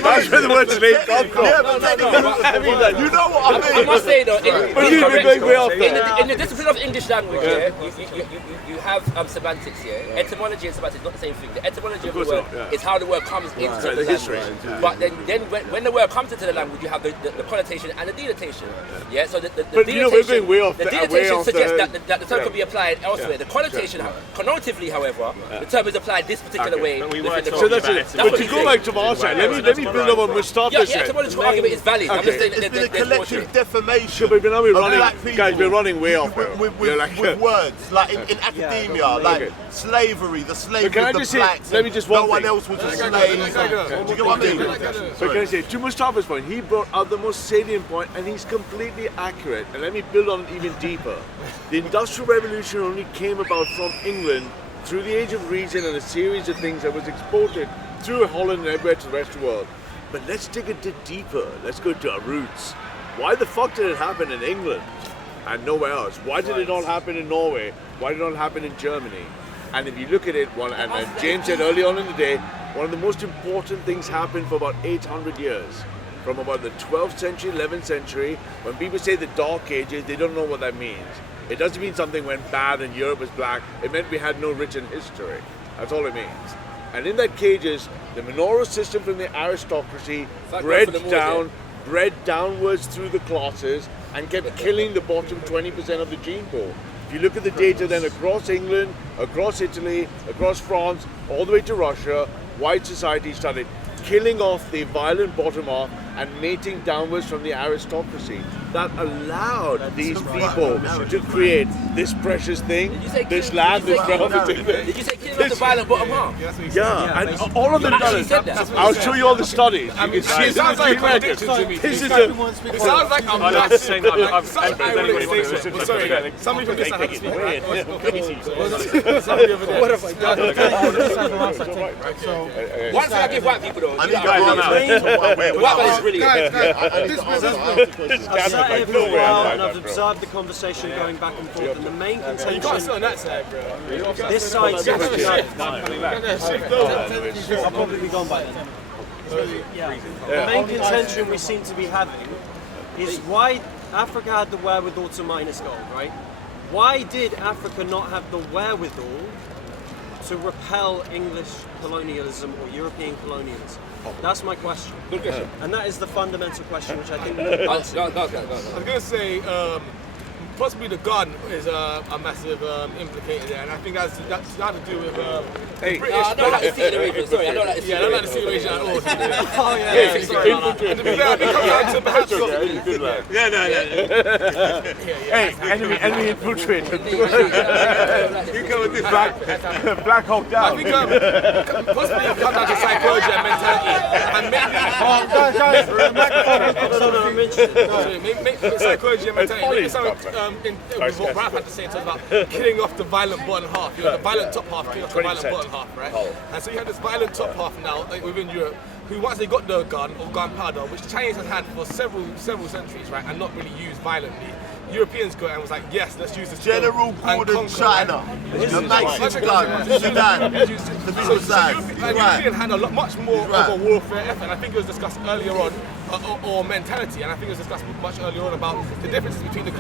That's where the word slave comes from. Yeah, but technically, you know what I mean. I must say though, in the discipline of English language, you have semantics here. Etymology and semantics not the same thing. The etymology of the word is how the word comes into the history. But then when the word comes into the language, you have the connotation and the denotation. Yeah. So the denotation suggests that the term can be applied elsewhere. The connotation, connotatively, however, the term is applied this particular way. So that's it. But to go back to Marx, let me build up on Mustafa said. The etymological argument is valid. I'm just saying it's been a collective defamation. But now we're running way off with words like in academia, like slavery, the slavery of the blacks. Let me just no one else was a slave. Do you get what I mean? So can I say, to Mustafa's point, he brought out the most salient point, and he's completely accurate. And let me build on it even deeper. The Industrial Revolution only came about from England through the Age of Reason and a series of things that was exported through Holland and everywhere to the rest of the world. But let's dig a bit deeper. Let's go to our roots. Why the fuck did it happen in England and nowhere else? Why did it not happen in Norway? Why did it not happen in Germany? And if you look at it, and James said early on in the day, one of the most important things happened for about 800 years. From about the 12th century, 11th century, when people say the Dark Ages, they don't know what that means. It doesn't mean something went bad and Europe was black. It meant we had no written history. That's all it means. And in that cages, the manorial system from the aristocracy bred downwards through the classes and kept killing the bottom 20% of the gene pool. If you look at the data then across England, across Italy, across France, all the way to Russia, white society started killing off the violent bottom half and mating downwards from the aristocracy. That allowed these people to create this precious thing, this land, this realm. Did you say killing off the violent bottom half? Yeah, and all of them done it. I'll show you all the studies. You can see it sounds like a contradiction to me. It sounds like I'm not saying that. Sorry, somebody from this side had to speak. Somebody over there. What have I done? Once I give white people though, I need to white man is really I've sat here for a while and I've observed the conversation going back and forth, and the main contention. You can't sit on that side, bro. This side seems to be. I'll probably be gone by then. The main contention we seem to be having is why Africa had the wherewithal to minus gold, right? Why did Africa not have the wherewithal to repel English colonialism or European colonialism? That's my question. Good question. And that is the fundamental question, which I think I was going to say, possibly the gun is a massive implicator there, and I think that's got to do with the British. I don't like the situation. Sorry, I don't like the situation. I don't like the situation at all. oh yeah. And to be fair, I think I'm going to perhaps. Enemy infiltrated. You go with this Black Hawk down. I think possibly it comes down to psychology and mentality, and maybe psychology and mentality. With what Ralph had to say in terms about killing off the violent bottom half, the violent top half, killing off the violent bottom half, right? And so you have this violent top half now, like within Europe, who once they got the gun or gunpowder, which the Chinese has had for several centuries, right, and not really used violently. Europeans got it and was like, yes, let's use this. General Gordon, China, the Mexican gun, Sudan, the people side. European had a much more of a warfare effort, and I think it was discussed earlier on, or mentality, and I think it was discussed much earlier on about the differences between the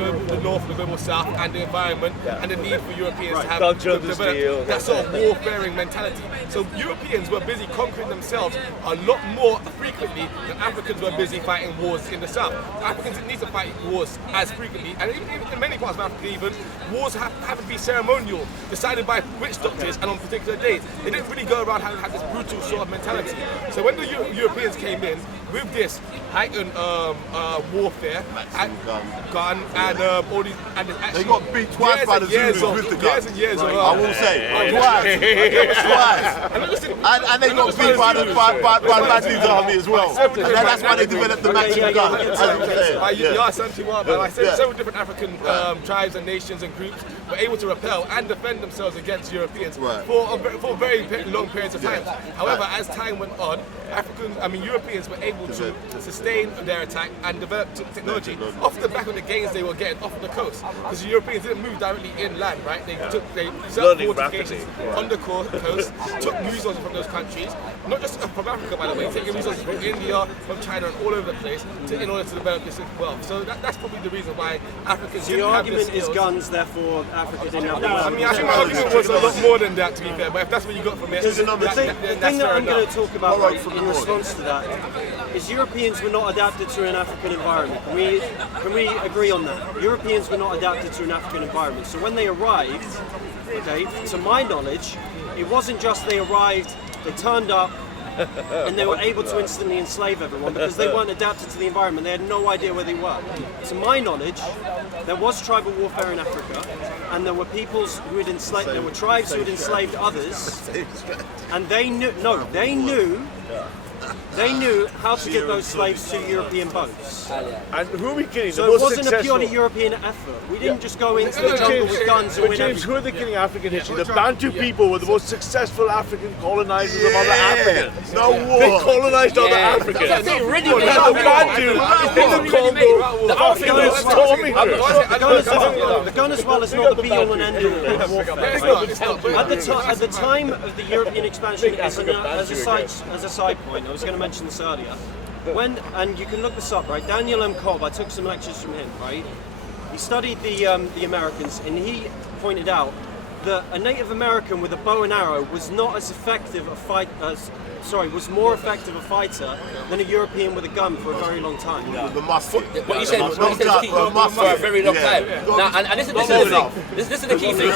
North and the global South and the environment, and the need for Europeans to have develop that sort of warfaring mentality. So Europeans were busy conquering themselves a lot more frequently than Africans were busy fighting wars in the South. Africans didn't need to fight wars as frequently, and even in many parts of Africa even, wars have to be ceremonial, decided by witch doctors and on particular days. They didn't really go around having this brutal sort of mentality. So when the Europeans came in with this heightened warfare, and gun, and all these, and they got beat twice by the Zulus with the gun. Years and years I will say, twice. And they got beat by the Madrid's army as well. And that's why they developed the maximum gun. Several different African tribes and nations and groups were able to repel and defend themselves against Europeans for very long periods of time. However, as time went on, Europeans were able to sustain their attack and develop technology off the back of the gains they were getting off the coast. Because the Europeans didn't move directly inland, right? They set up fortifications on the coast, took resources from those countries, not just from Africa, by the way, taking resources from India, from China, and all over the place in order to develop this wealth. So that's probably the reason why Africans didn't have this. So your argument is guns, therefore Africa didn't have I think my argument was a lot more than that, to be fair, but if that's what you got from it, the thing that I'm going to talk about in response to that is Europeans were not adapted to an African environment. Can we agree on that? Europeans were not adapted to an African environment. So when they arrived, to my knowledge, it wasn't just they arrived, they turned up, and they were able to instantly enslave everyone because they weren't adapted to the environment. They had no idea where they were. To my knowledge, there was tribal warfare in Africa, and there were peoples who had enslaved. There were tribes who had enslaved others, and they knew how to get those slaves to European boats. And who are we killing? So it wasn't a purely European effort. We didn't just go into the jungle with guns and win James, who are they killing African history? The Bantu people were the most successful African colonizers of other Africans. No war. They colonized other Africans. That's it, really. The Bantu, the Congo, the Africans storming the gun as well is not the be-all and end-all of warfare. At the time of the European expansion, as a side point, I was going to mention this earlier. And you can look this up, right? Daniel M. Cobb, I took some lectures from him, right? He studied the Americans, and he pointed out that a Native American with a bow and arrow was not as effective was more effective a fighter than a European with a gun for a very long time. The musket. What you said was for a very long time. Now, and this is the thing. This is the key thing.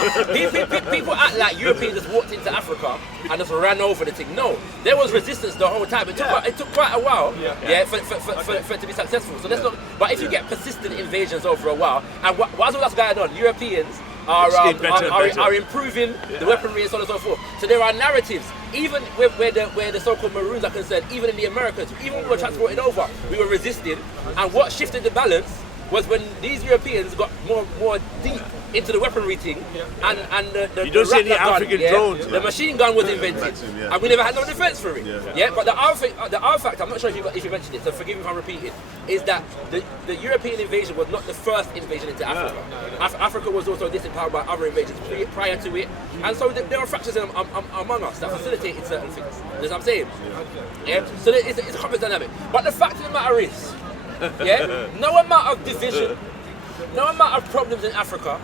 People act like Europeans just walked into Africa and just ran over the thing. No, there was resistance the whole time. It took quite a while, for it to be successful. So let's not. But if you get persistent invasions over a while, and whilst all that's going on, Europeans are improving the weaponry and so on and so forth. So there are narratives, even where the so-called Maroons are concerned, even in the Americans, even when we were transported over, we were resisting. And what shifted the balance was when these Europeans got more deep into the weaponry thing, and the you don't see any African drones. The machine gun was invented, and we never had no defense for it. But the other fact, I'm not sure if you mentioned it, so forgive me if I'm repeating, is that the European invasion was not the first invasion into Africa. Africa was also disempowered by other invasions prior to it, and so there are fractures among us that facilitated certain things. You know what I'm saying? So it's a complex dynamic. But the fact of the matter is, no amount of division, no amount of problems in Africa,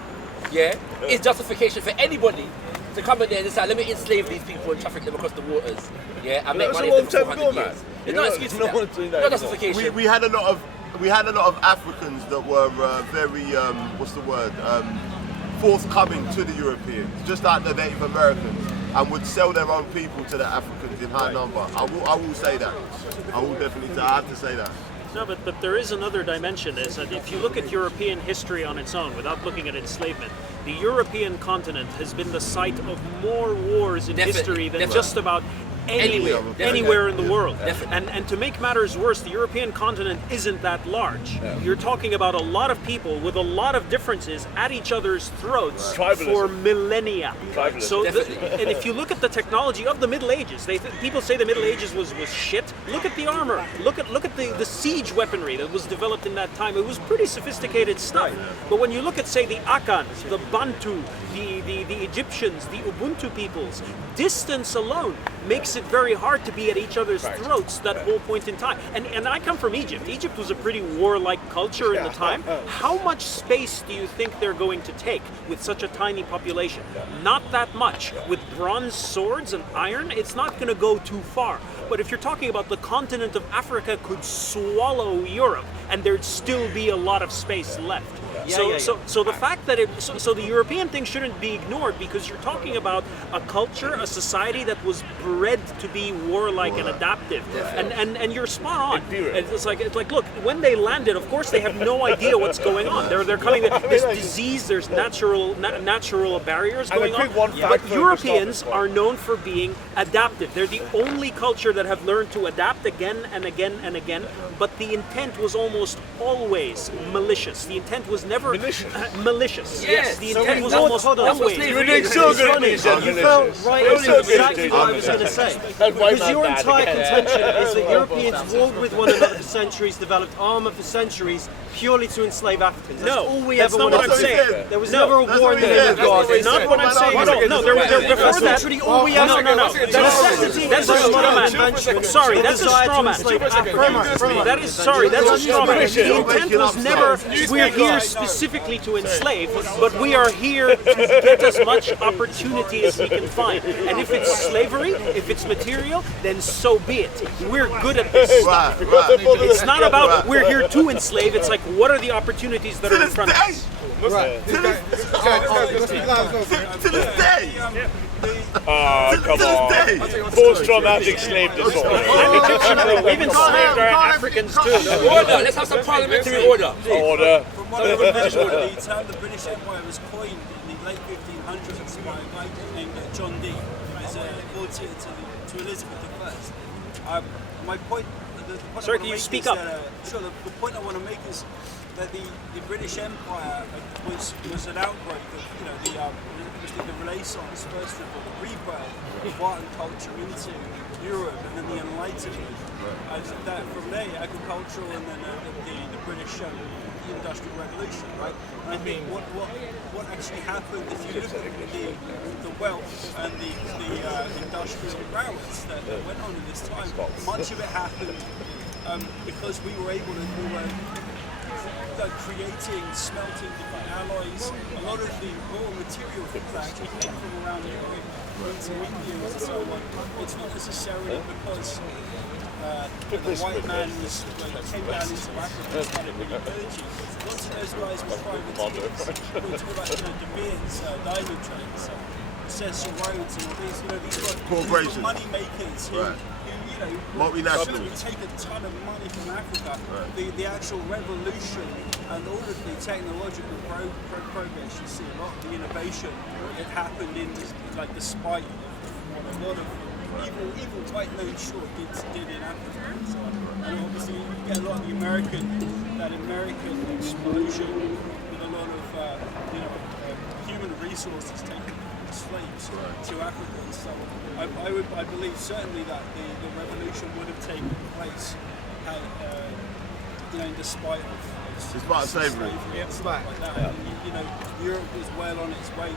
is justification for anybody to come in there and decide, let me enslave these people and traffic them across the waters, and make money for 400 years. There's no excuse for that. No justification. We had a lot of Africans that were very forthcoming to the Europeans, just like the Native Americans, and would sell their own people to the Africans in high number. I will say that. I will definitely say. I have to say that. No, but there is another dimension, is that if you look at European history on its own, without looking at enslavement, the European continent has been the site of more wars in history than just about anywhere in the world. And to make matters worse, the European continent isn't that large. You're talking about a lot of people with a lot of differences at each other's throats for millennia. So and if you look at the technology of the Middle Ages, people say the Middle Ages was shit. Look at the armor. Look at the siege weaponry that was developed in that time. It was pretty sophisticated stuff. But when you look at, say, the Akans, the Bantu, the Egyptians, the Ubuntu peoples, distance alone makes it very hard to be at each other's throats that whole point in time. And I come from Egypt. Egypt was a pretty warlike culture in the time. How much space do you think they're going to take with such a tiny population? Not that much. With bronze swords and iron, it's not going to go too far. But if you're talking about the continent of Africa could swallow Europe, and there'd still be a lot of space left. Yeah, So the fact that so the European thing shouldn't be ignored, because you're talking about a culture, a society that was bred to be warlike and adaptive, and you're spot on. It's like look, when they landed, of course they have no idea what's going on. They're coming. This disease, there's natural barriers going on. But Europeans are known for being adaptive. They're the only culture that have learned to adapt again and again and again. But the intent was almost always malicious. The intent was never malicious. Yes, the intent was almost always. You were doing so good at these You felt right into exactly what I was going to say. Because your entire contention is that Europeans warred with one another for centuries, developed armour for centuries, purely to enslave Africans. That's all we that's ever not wanted what I'm to saying. say. There was never a war in the name of God. That's not what I'm saying. No, before that. Literally all we ever That's a straw man. Sorry, that's a straw man. That is that's a straw man. The intent was never, we're here specifically to enslave, but we are here to get as much opportunity as we can find. And if it's slavery, if it's material, then so be it. We're good at this stuff. It's not about we're here to enslave, it's like what are the opportunities that are in front of us? Right. To this day. Come on. Post-traumatic slave disorder. We've enslaved our Africans too. Order. Let's have some parliamentary order. Order. From what I remember, the term the British Empire was coined in the late 1500s by a guy named John Dee, who was a courtier to Elizabeth I. My point. Sir, can you speak up? Sure. The point I want to make is that the British Empire was an outgrowth of the Renaissance, first of all, the rebirth of art and culture into Europe, and then the Enlightenment. That from there, agricultural, and then the British the Industrial Revolution, right? And I think what actually happened, if you look at the wealth and the industrial prowess that went on in this time, much of it happened because we were creating, smelting different alloys. A lot of the raw material things actually came from around Europe into India and so on. It's not necessarily because the white man came down into Africa and started really pillaging. Lots of those guys were privateers. We talk about De Beers, diamond trades, Cecil Rhodes, and all these corporations, money makers who multinational. We take a ton of money from Africa. The actual revolution and all of the technological progress, you see a lot of the innovation, it happened in despite what a lot of evil white men did in Africa. And so on. And obviously you get a lot of the American explosion with a lot of human resources taken slaves to Africa and so on. I believe certainly that the revolution would have taken place had, despite slavery. Like that. And, Europe was well on its way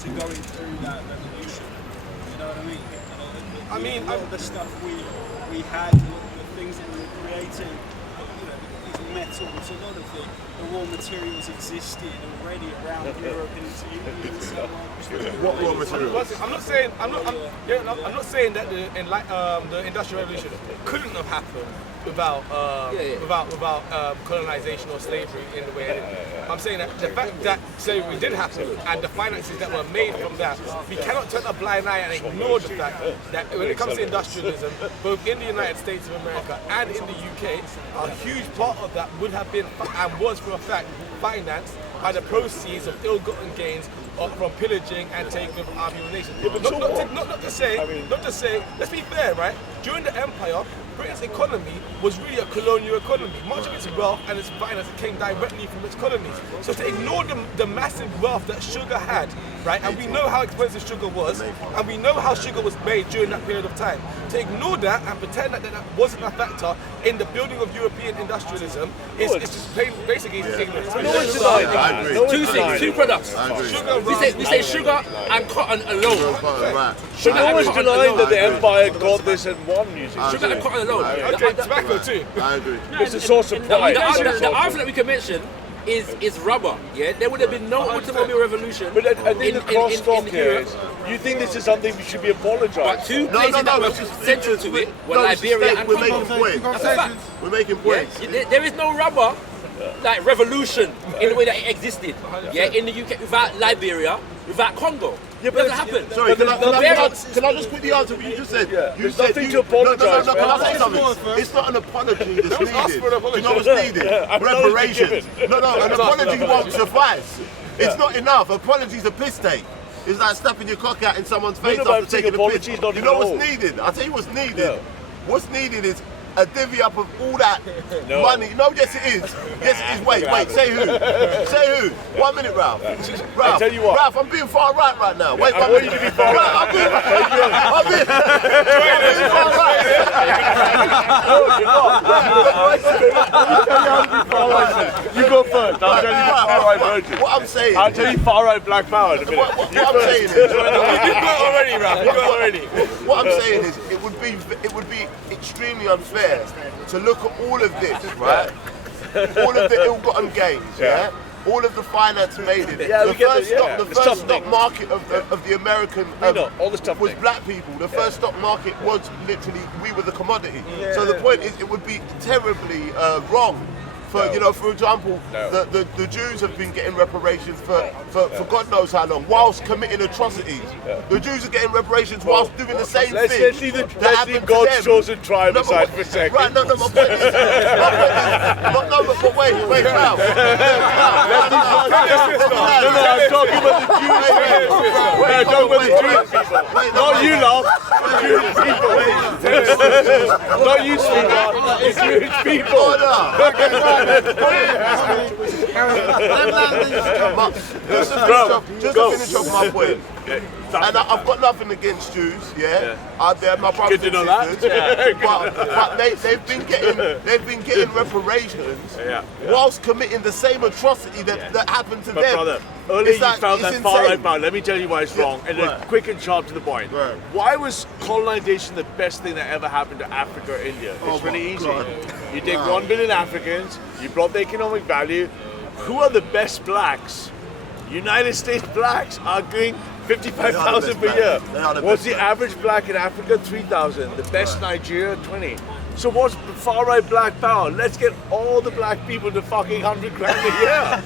to going through that revolution. You know what I mean? A lot of the stuff we had, the things that we were creating, these metals, a lot of the raw materials existed already around Europe and into India and so on. What raw materials? I'm not saying that the Industrial Revolution couldn't have happened without colonization or slavery in the way it did. I'm saying that the fact that slavery did happen and the finances that were made from that, we cannot turn a blind eye and ignore the fact that when it comes to industrialism, both in the United States of America and in the UK, a huge part of that would have been and was for a fact financed by the proceeds of ill-gotten gains from pillaging and taking of our nations. Not to say, let's be fair, right? During the empire, Britain's economy was really a colonial economy. Much of its wealth and its finance came directly from its colonies. So to ignore the massive wealth that sugar had, right, and we know how expensive sugar was, and we know how sugar was made during that period of time, to ignore that and pretend that wasn't a factor in the building of European industrialism is just basically ignorance. No one's denying that. Two things, two products. We say sugar and cotton alone. No one's denying that the empire got this and won using sugar and cotton alone. Okay, tobacco too. I agree. It's a source of pride. The argument we can mention is rubber. Yeah, there would have been no automobile revolution. But I think the crosstalk in here Europe. is, you think this is something we should be apologising But two places that were central to it were Liberia and we're Congo. making points. That's a fact. We're making points. Yeah, there is no rubber like revolution in the way that it existed. Yeah, in the UK without Liberia, without Congo. Yeah, It doesn't happen. Sorry, can I Behaviour- can I just quickly answer what you just said? You There's said nothing to apologise No, for. can I say something? It's not an apology that's needed. Do you know what's needed? Yeah, Reparations. No, an apology won't suffice. It's not enough. Apology's a piss take. It's like snapping your cock out in someone's face but I'm after saying taking a apology piss. is not You know even what's all. needed? I'll tell you what's needed. Yeah. What's needed is a divvy up of all that No. money. No, yes it is. Yes it is. Wait, say who? Say who? 1 minute, Ralph. Ralph, tell you what. Ralph, I'm being far right now. Wait, I 1 want you minute. to be far right. I'm being far right. No, you're not. You go first. I'll tell you far right version. What I'm saying. I'll tell you far right black power in a minute. What I'm saying is. already, Ralph. You go already. What I'm saying is, it would be extremely unfair to look at all of this, right? All of the ill-gotten gains, yeah? All of the finance made in it. Yeah, the we get first the- stock, yeah, the the first stuff stock thing. market of the American all the stuff was thing. black people. The first stock market was literally we were the commodity. So the point is, it would be terribly wrong. For example, the Jews have been getting reparations for God knows how long, whilst committing atrocities. The Jews are getting reparations whilst doing the same thing. Let's leave God's chosen tribe aside for a second. Right, my point is, but wait, Ralph. I'm talking about the Jewish people. I'm talking about the Jewish people. Not you, love. The Jewish people. Not you, sweetheart. The Jewish people. Just to finish off my point. And I've got nothing against Jews, they're my brothers Good to and know sisters. that. But they've been getting reparations whilst committing the same atrocity that happened to them. Brother, earlier It's like- you found it's that far insane. right power. Let me tell you why it's wrong, and then quick and sharp to the point. Right. Why was colonization the best thing that ever happened to Africa or India? It's really easy. God. You take 1 billion Africans, you brought the economic value. Who are the best blacks? United States blacks are doing 55,000 per They are the year. best blacks. They are the What's best the average black in Africa? 3,000. The best Nigeria, 20. So what's far right black power? Let's get all the black people to fucking 100 grand a year,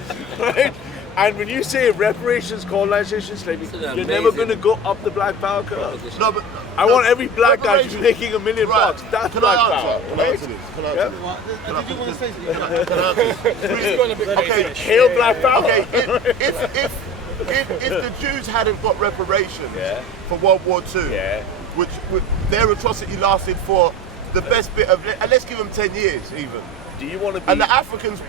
right? And when you say reparations, colonization, slavery, you're never going to go up the black power curve. No, but I want every black guy to be making $1 million bucks. That's Can black I power. answer? Can I answer this? Can I answer this? Did you want to say something? Okay, Hail black power. Okay, if the Jews hadn't got reparations for World War II, which their atrocity lasted for the best bit of, and let's give them 10 years even. Do you want to be? And the Africans,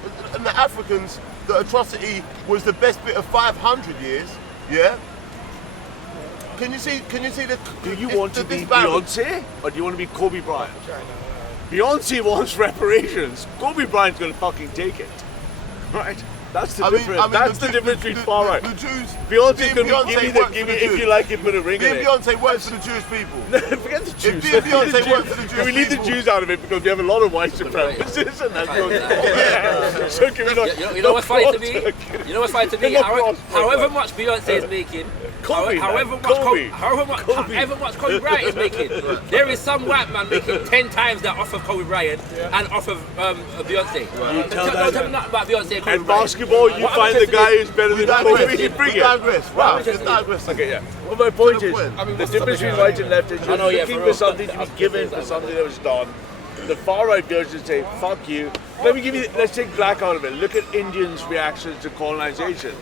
the atrocity was the best bit of 500 years. Yeah. Can you see the? Do you want to be disparity? Beyonce or do you want to be Kobe Bryant? Beyonce wants reparations. Kobe Bryant's going to fucking take it, right? That's the difference. That's the difference between far right. The Jews. Beyonce's going to Beyonce give me works for the if you Jews. like it, put a ring Me in and it. Beyonce works for the Jewish people. Forget the Jews. If Beyonce worked for the Jewish Can we leave the people- Jews out of it because we have a lot of white supremacists and that's good. So can we not? You know what's funny to me? You know what's funny to me? They're not However much Beyonce is making, Kobe, however much Kobe Bryant is making, there is some white man making 10 times that off of Kobe Bryant and off of Beyonce. Don't tell me nothing about Beyonce and Kobe And Bryant. basketball, you What I'm find the interested guy in- who's better than digress. Kobe, you bring We it. digress. Wow, we digress. Okay, yeah. Well, my point is, point. the difference between right and left is you're know, yeah, looking for for real. something to be given for something that was done. The far right version say, fuck you. Let's take black out of it. Look at Indians' reactions to colonization.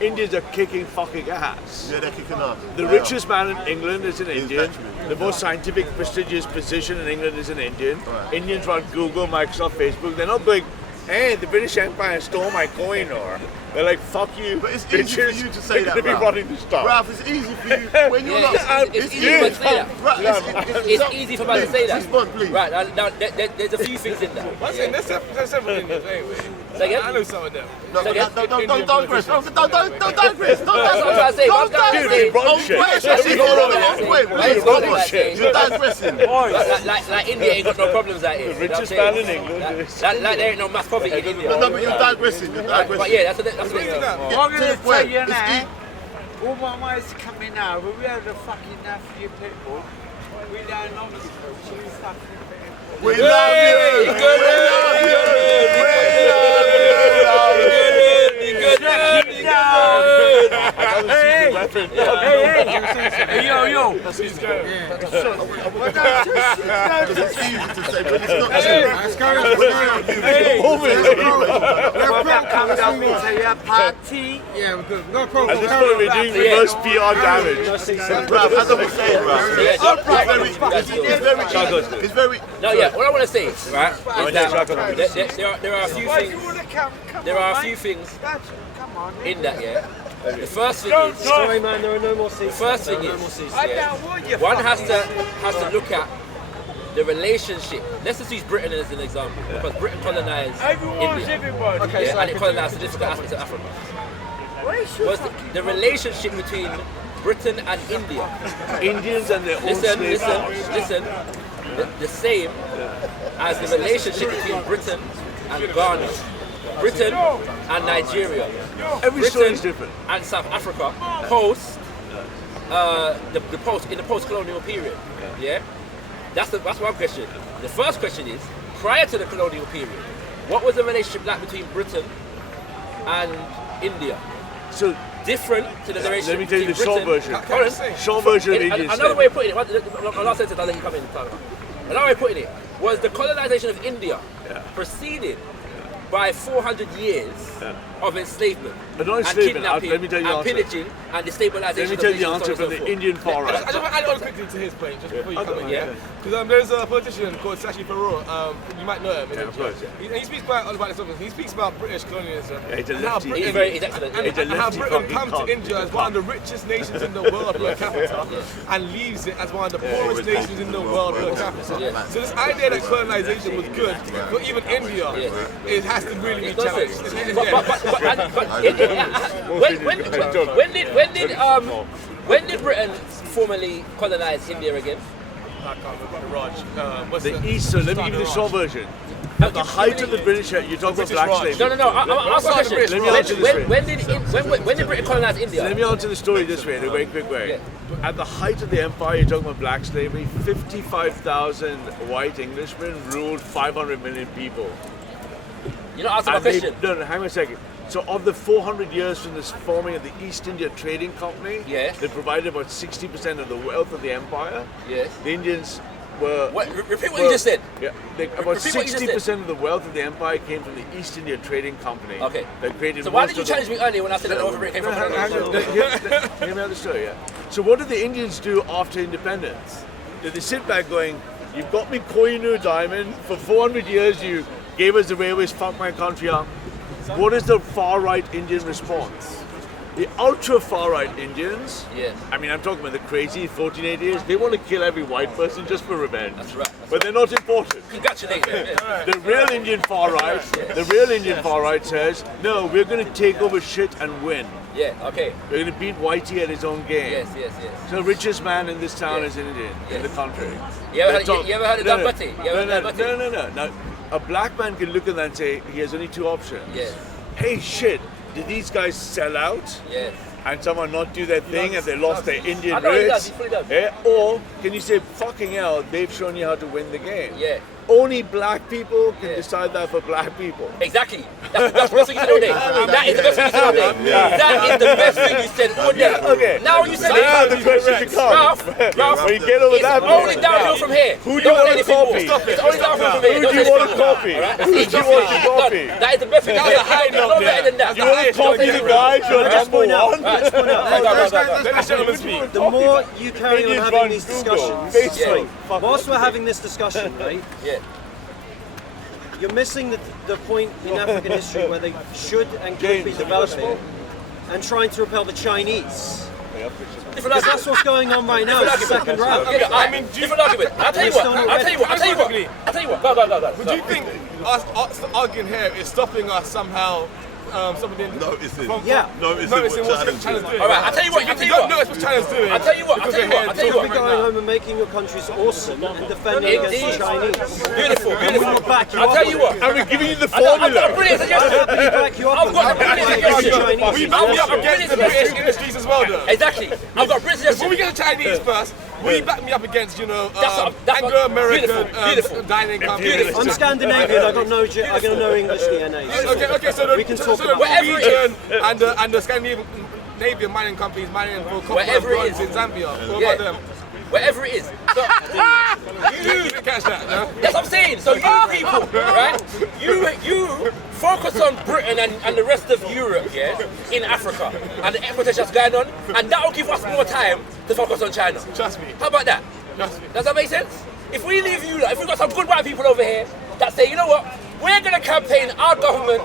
Indians are kicking fucking ass. Yeah, they're kicking ass. The richest man in England is an Indian. literally. The most scientific, prestigious position in England is an Indian. Right. Indians run Google, Microsoft, Facebook. They're not going, hey, the British Empire stole my coin, or they're like, fuck you. But it's easy for bitches. you to say They're that, gonna be Ralph. running the stuff. Ralph, it's easy for you when you're not. It's easy for me to say that. Right, It's easy for me to say that. Respond, please. Right, now there's a few things in that. Let's have an Indians anyway. Say again? I know some of them. Don't digress. Don't digress. That's what I'm trying to say. What's going on? You're digressing. Like India ain't got no problems like it. Richest man in England. Like there ain't no mass poverty in India. No, but you're digressing. But yeah, that's the I'm going to tell you now, all my mates coming over, we have a fucking African people. We don't know this country. We love you. Hey, yo. That's his girl. It's easy to say, but it's not true. Let's go. Come to your party. Yeah, we're good. No problem. At this point, we're doing reverse PR damage. Bruv, as I was saying, bruv, it's very. No, yeah. What I want to say, right, is that there are a few things. There are a few things in that, yeah. The first thing is, Sorry, man, there are no more seats. the first thing is, yeah, one has to look at the relationship. Let's just use Britain as an example, because Britain colonized India, Okay, yeah, and it colonized significant aspects of Africa. Was the relationship between Britain and India? Indians and their own Listen. The same as the relationship between Britain and Ghana, Britain and Nigeria, Every story is different. and South Africa post in the post-colonial period. Yeah, that's one question. The first question is, prior to the colonial period, what was the relationship like between Britain and India? So Different to the relationship. let me tell you the between short Britain- version. Hold on. Short version of In- Indian Another way of putting it, my last sentence, I'll let you come in. Another way of putting it was the colonization of India preceded by 400 years of enslavement, But not and enslavement, kidnapping, let me tell you the and answer. pillaging, and destabilization. Let me tell you the answer from the Indian far I right. just want to add on quickly to his point, just before you come in. yeah. Because there's a politician called Sashi Perot, you might know him. Yeah, of course, He speaks quite about this often. He speaks about British colonialism. he's a and how lefty. Britain, He's excellent. and, He's a and how lefty Britain fucking comes to cunt. India as one of the richest nations in the world per capita and leaves it as one of the poorest nations in the world per capita. Yeah. So this idea that colonization was good for even India, it has to really be challenged. When did Britain formally colonize India again? I can't remember, Raj. What's The East, so let me give you the short version. At the height of the British, you talk about black slavery. No. I'll ask a question. Let me answer this way. When did Britain colonize India? Let me answer the story this way, in a very quick way. At the height of the empire, you're talking about black slavery, 55,000 white Englishmen ruled 500 million people. You know, answer my And they- question. No, hang on a second. So of the 400 years from this forming of the East India Trading Company, Yes. they provided about 60% of the wealth of the empire. Yes. The Indians were... Repeat what you just said. Yeah, about Repeat what you just 60% of the wealth of the empire came from the East India Trading Company. Okay. That created So why most did you of the- challenge me earlier when I said that over Britain came from Hear me out the story, yeah. So what did the Indians do after independence? Did they sit back going, you've got me Kohinoor diamond, for 400 years you gave us the railways, fuck my country up. What is the far-right Indian response? The ultra-far-right Indians, Yes. I mean, I'm talking about the crazy 1480s, they want to kill every white person just for revenge. That's right. But they're not important. Congratulations. The real Indian far-right, says, no, we're going to take over shit and win. Yeah, okay. We're going to beat Whitey at his own game. Yes. So the richest man in this town is Indian, in the country. You ever heard of Dambati? No. Now, a black man can look at that and say, he has only two options. Yes. Hey, shit, did these guys sell out? Yes. And someone not do their thing and they lost their Indian I know he roots? does, he fully does. Yeah? Or can you say, fucking hell, they've shown you how to win the game? Yeah. Only black people can decide that for black people. Exactly. That's the best thing you said all day. That is the best thing you said all day. That is the best thing you said all day. Okay. Now you said Now the it. question becomes, Ralph, when you get over it's that only point, downhill from here. who do you want to copy? It's only downhill from here. Who do you want to copy? Alright? Who do you want to copy? That is the best thing you said. No better than that. You want to copy the guys who are number one? The more you carry on Indians having run these Google, discussions, Facebook. whilst we're having this discussion, right, Yeah. you're missing the point in African history where they should and could be developing and trying to repel the Chinese. Because that's what's going on right now. It's the second round. I mean, different argument. I'll tell you what. Go. Would you think us arguing here is stopping us somehow? Somebody noticing. Noticing what China's doing. All right, I'll tell you what. Don't notice what China's doing. I'll tell you what. You're going home and making your countries awesome and defending against the Chinese. Beautiful. I'll tell you what. And we're giving you the formula. I've got a brilliant suggestion. I've got a brilliant suggestion. We back me up against the British industries as well, though. Exactly. I've got a brilliant suggestion. Before we get the Chinese first, will you back me up against, that's Anglo-American dining companies? I'm Scandinavian. I got no English DNA. Okay. So we can talk about Norwegian and the Scandinavian mining companies mining for copper in Zambia. What about them? Wherever it is. So, you didn't catch that, no? That's what I'm saying. So you people, right? You focus on Britain and the rest of Europe, yeah, in Africa, and the exploitation that's going on, and that will give us more time to focus on China. Trust me. How about that? Trust me. Does that make sense? If we leave you, if we've got some good white people over here that say, you know what, we're going to campaign our government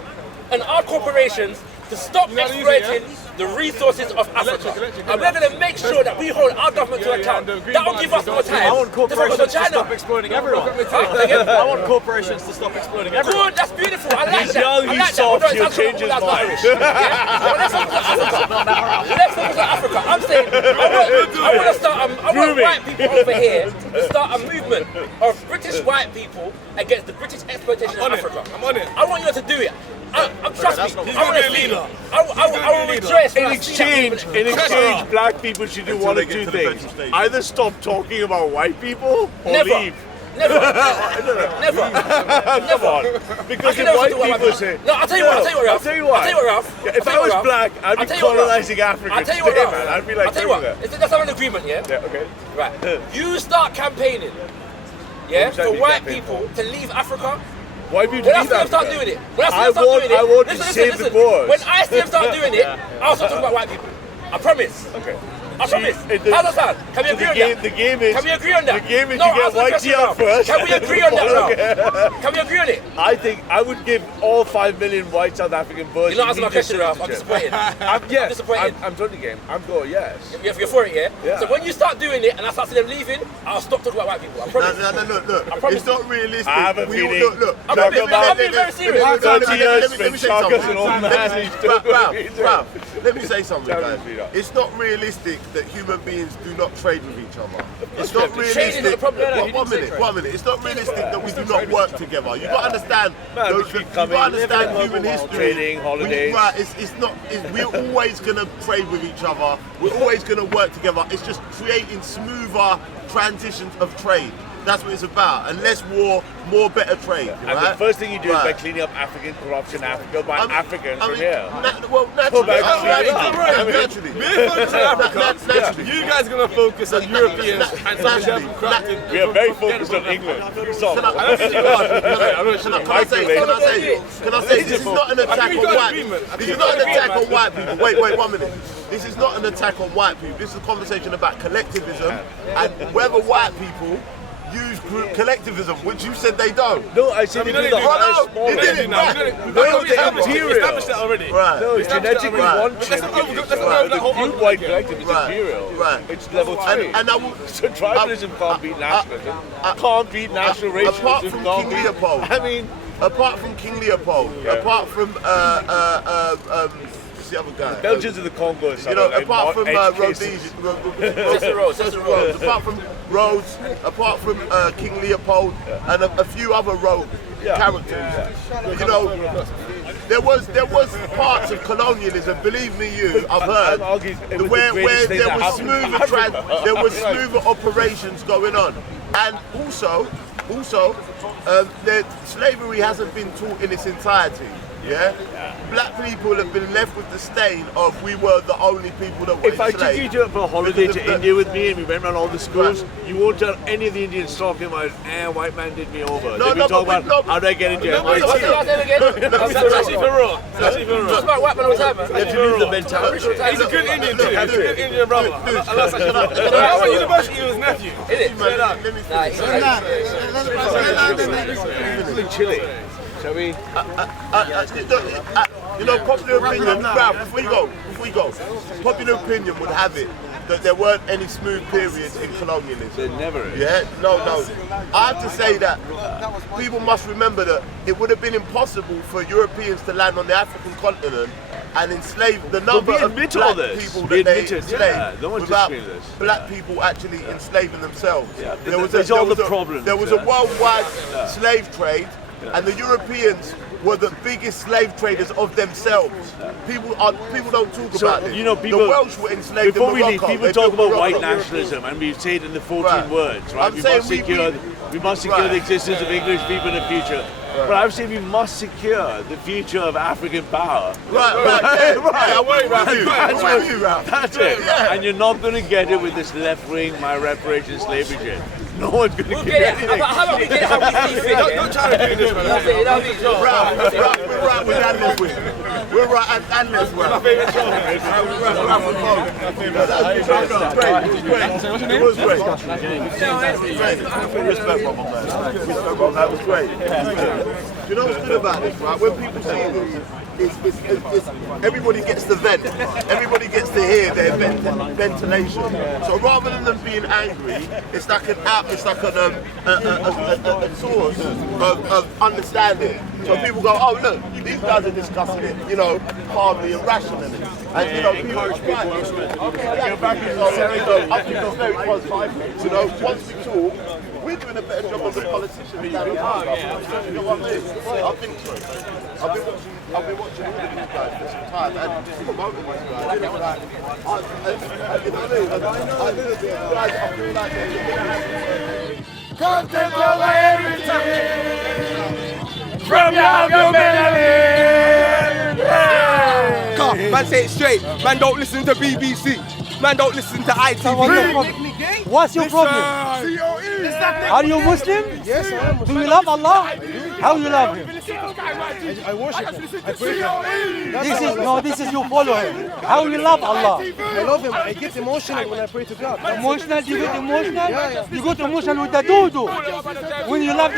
and our corporations to stop exploiting the resources of Africa. And we're going to make sure that we hold our government to account. That will give us more time I want corporations to stop exploiting everyone. I want corporations to stop exploiting everyone. Good, that's beautiful. I like that. Young, he's soft, he'll change his mind. Let's focus on Africa. I'm saying, I want white people over here to start a movement of British white people against the British exploitation of Africa. I'm on it. I want you to do it. Trust me, He's I want gonna to be a see leader. I will rejoice when In I see that exchange, black people should do one of two things. Either stop talking about white people or leave. Never. Come on. Because if white people say... No, I'll tell you what, Ralph. If I was black, I'd be colonizing Africa. I'll tell you what, Ralph. Man. I'd be like, I'll tell you what. Let's have an agreement, yeah? Yeah, okay. Right. You start campaigning, yeah, for white people to leave Africa. White people When I see them start doing it, I want to save the boys. When I see them start doing it, I'll start talking about white people. I promise. Okay. I promise. How's that sound? Can we agree on that? The game is... Can we agree on that? The game is you get whitey out first. Can we agree on that, Ralph? Can we agree on it? I think I would give all 5 million white South African boys... You're not answering my question, Ralph. I'm disappointed. Yes, disappointed. I'm totally game. I'm going, yes. You're for it, yeah? Yeah. So when you start doing it and I start seeing them leaving, I'll stop talking about white people. I promise. No, look. I promise. It's not realistic. I have a feeling. Look. I'm being very serious. 30 years, Let me say something. Ralph, let me say something, guys. It's not realistic that human beings do not trade with each other. It's not realistic. One minute. It's not realistic that we do not work together. You got to understand. You got to understand human history. Trading, holidays. We're always going to trade with each other. We're always going to work together. It's just creating smoother transitions of trade. That's what it's about. And less war, more better trade. And the first thing you do is by cleaning up African corruption in Africa by Africans from here. Naturally. We're focusing on Africa. You guys are going to focus on Europeans and some We are very focused on England. Can I say this is not an attack on white people? This is not an attack on white people. Wait 1 minute. This is not an attack on white people. This is a conversation about collectivism and whether white people use group collectivism, which you said they don't. No, I said they do that. You did it now. We established that already. Right. No, it's genetically one chip. The group white collective is Right. imperial. Right. It's level 3. And I will, So tribalism can't beat nationalism. Can't beat national racialism. apart from King Leopold. I mean, apart from King Leopold, apart from what's the other guy? Belgians of the Congo. You know, apart from Rhodes, apart from Rhodes, apart from King Leopold, and a few other rogue characters. You know, there was parts of colonialism. Believe me, I've heard where there was smoother operations going on, and also, slavery hasn't been taught in its entirety. Yeah? Black people have been left with the stain of we were the only people that were if I took you for a holiday to India with me and we went around all the schools, you won't tell any of the Indians talking about, white man did me over. They'll be talking about, how do I get into MIT? That's actually for real. Talk about white man all the time, man. You have to lose the mentality. He's a good Indian too. He's a good Indian brother. I went to university with his nephew. Is it? Chile. Shall we? You know, popular opinion, before we go, popular opinion would have it that there weren't any smooth periods in colonialism. There never is. Yeah, no. I have to say that people must remember that it would have been impossible for Europeans to land on the African continent and enslave the number of black people that they enslaved without black people actually enslaving themselves. Yeah, there was all the problems. There was a worldwide slave trade, and the Europeans were the biggest slave traders of themselves. People don't talk about this. You know, people, the Welsh were enslaved before in we Morocco. leave, people talk about white nationalism, and we say it in the 14 words, right? We must secure the existence of English people in the future. But I would say we must secure the future of African power. That's it. Yeah. And you're not going to get it with this left-wing, my reparations slavery shit. No one's going to get anything. How about we get it how we see fit? Don't try to do this, man. We're right with Anna's win. We're right and Anna's win. My favourite song. It was great. Respect, my man. That was great. You know what's good about this, right? When people see this, it's everybody gets to vent. Everybody gets to hear their ventilation. So rather than them being angry, it's like a source of understanding. So people go, oh look, these guys are discussing it, you know, calmly and rationally. And you know, people are right. I think it's very positive. You know, once we talk, we're doing a better job of the politicians than the past. You know what I mean? I think so. I've been watching all of these guys for some time and promoting these guys. You know what I mean? I feel like they're Content over everything from your humanity. Man, say it straight. Man, don't listen to BBC. Man, don't listen to ITV. What's your problem? Are you Muslim? Yes, I am Do you love Allah? How do you love Him? I worship Him. I pray to Him. This is you follow Him. How you love Allah? I love Him. I get emotional when I pray to God. Emotional? You get emotional? Yeah. You get emotional with the doo-doo. When you love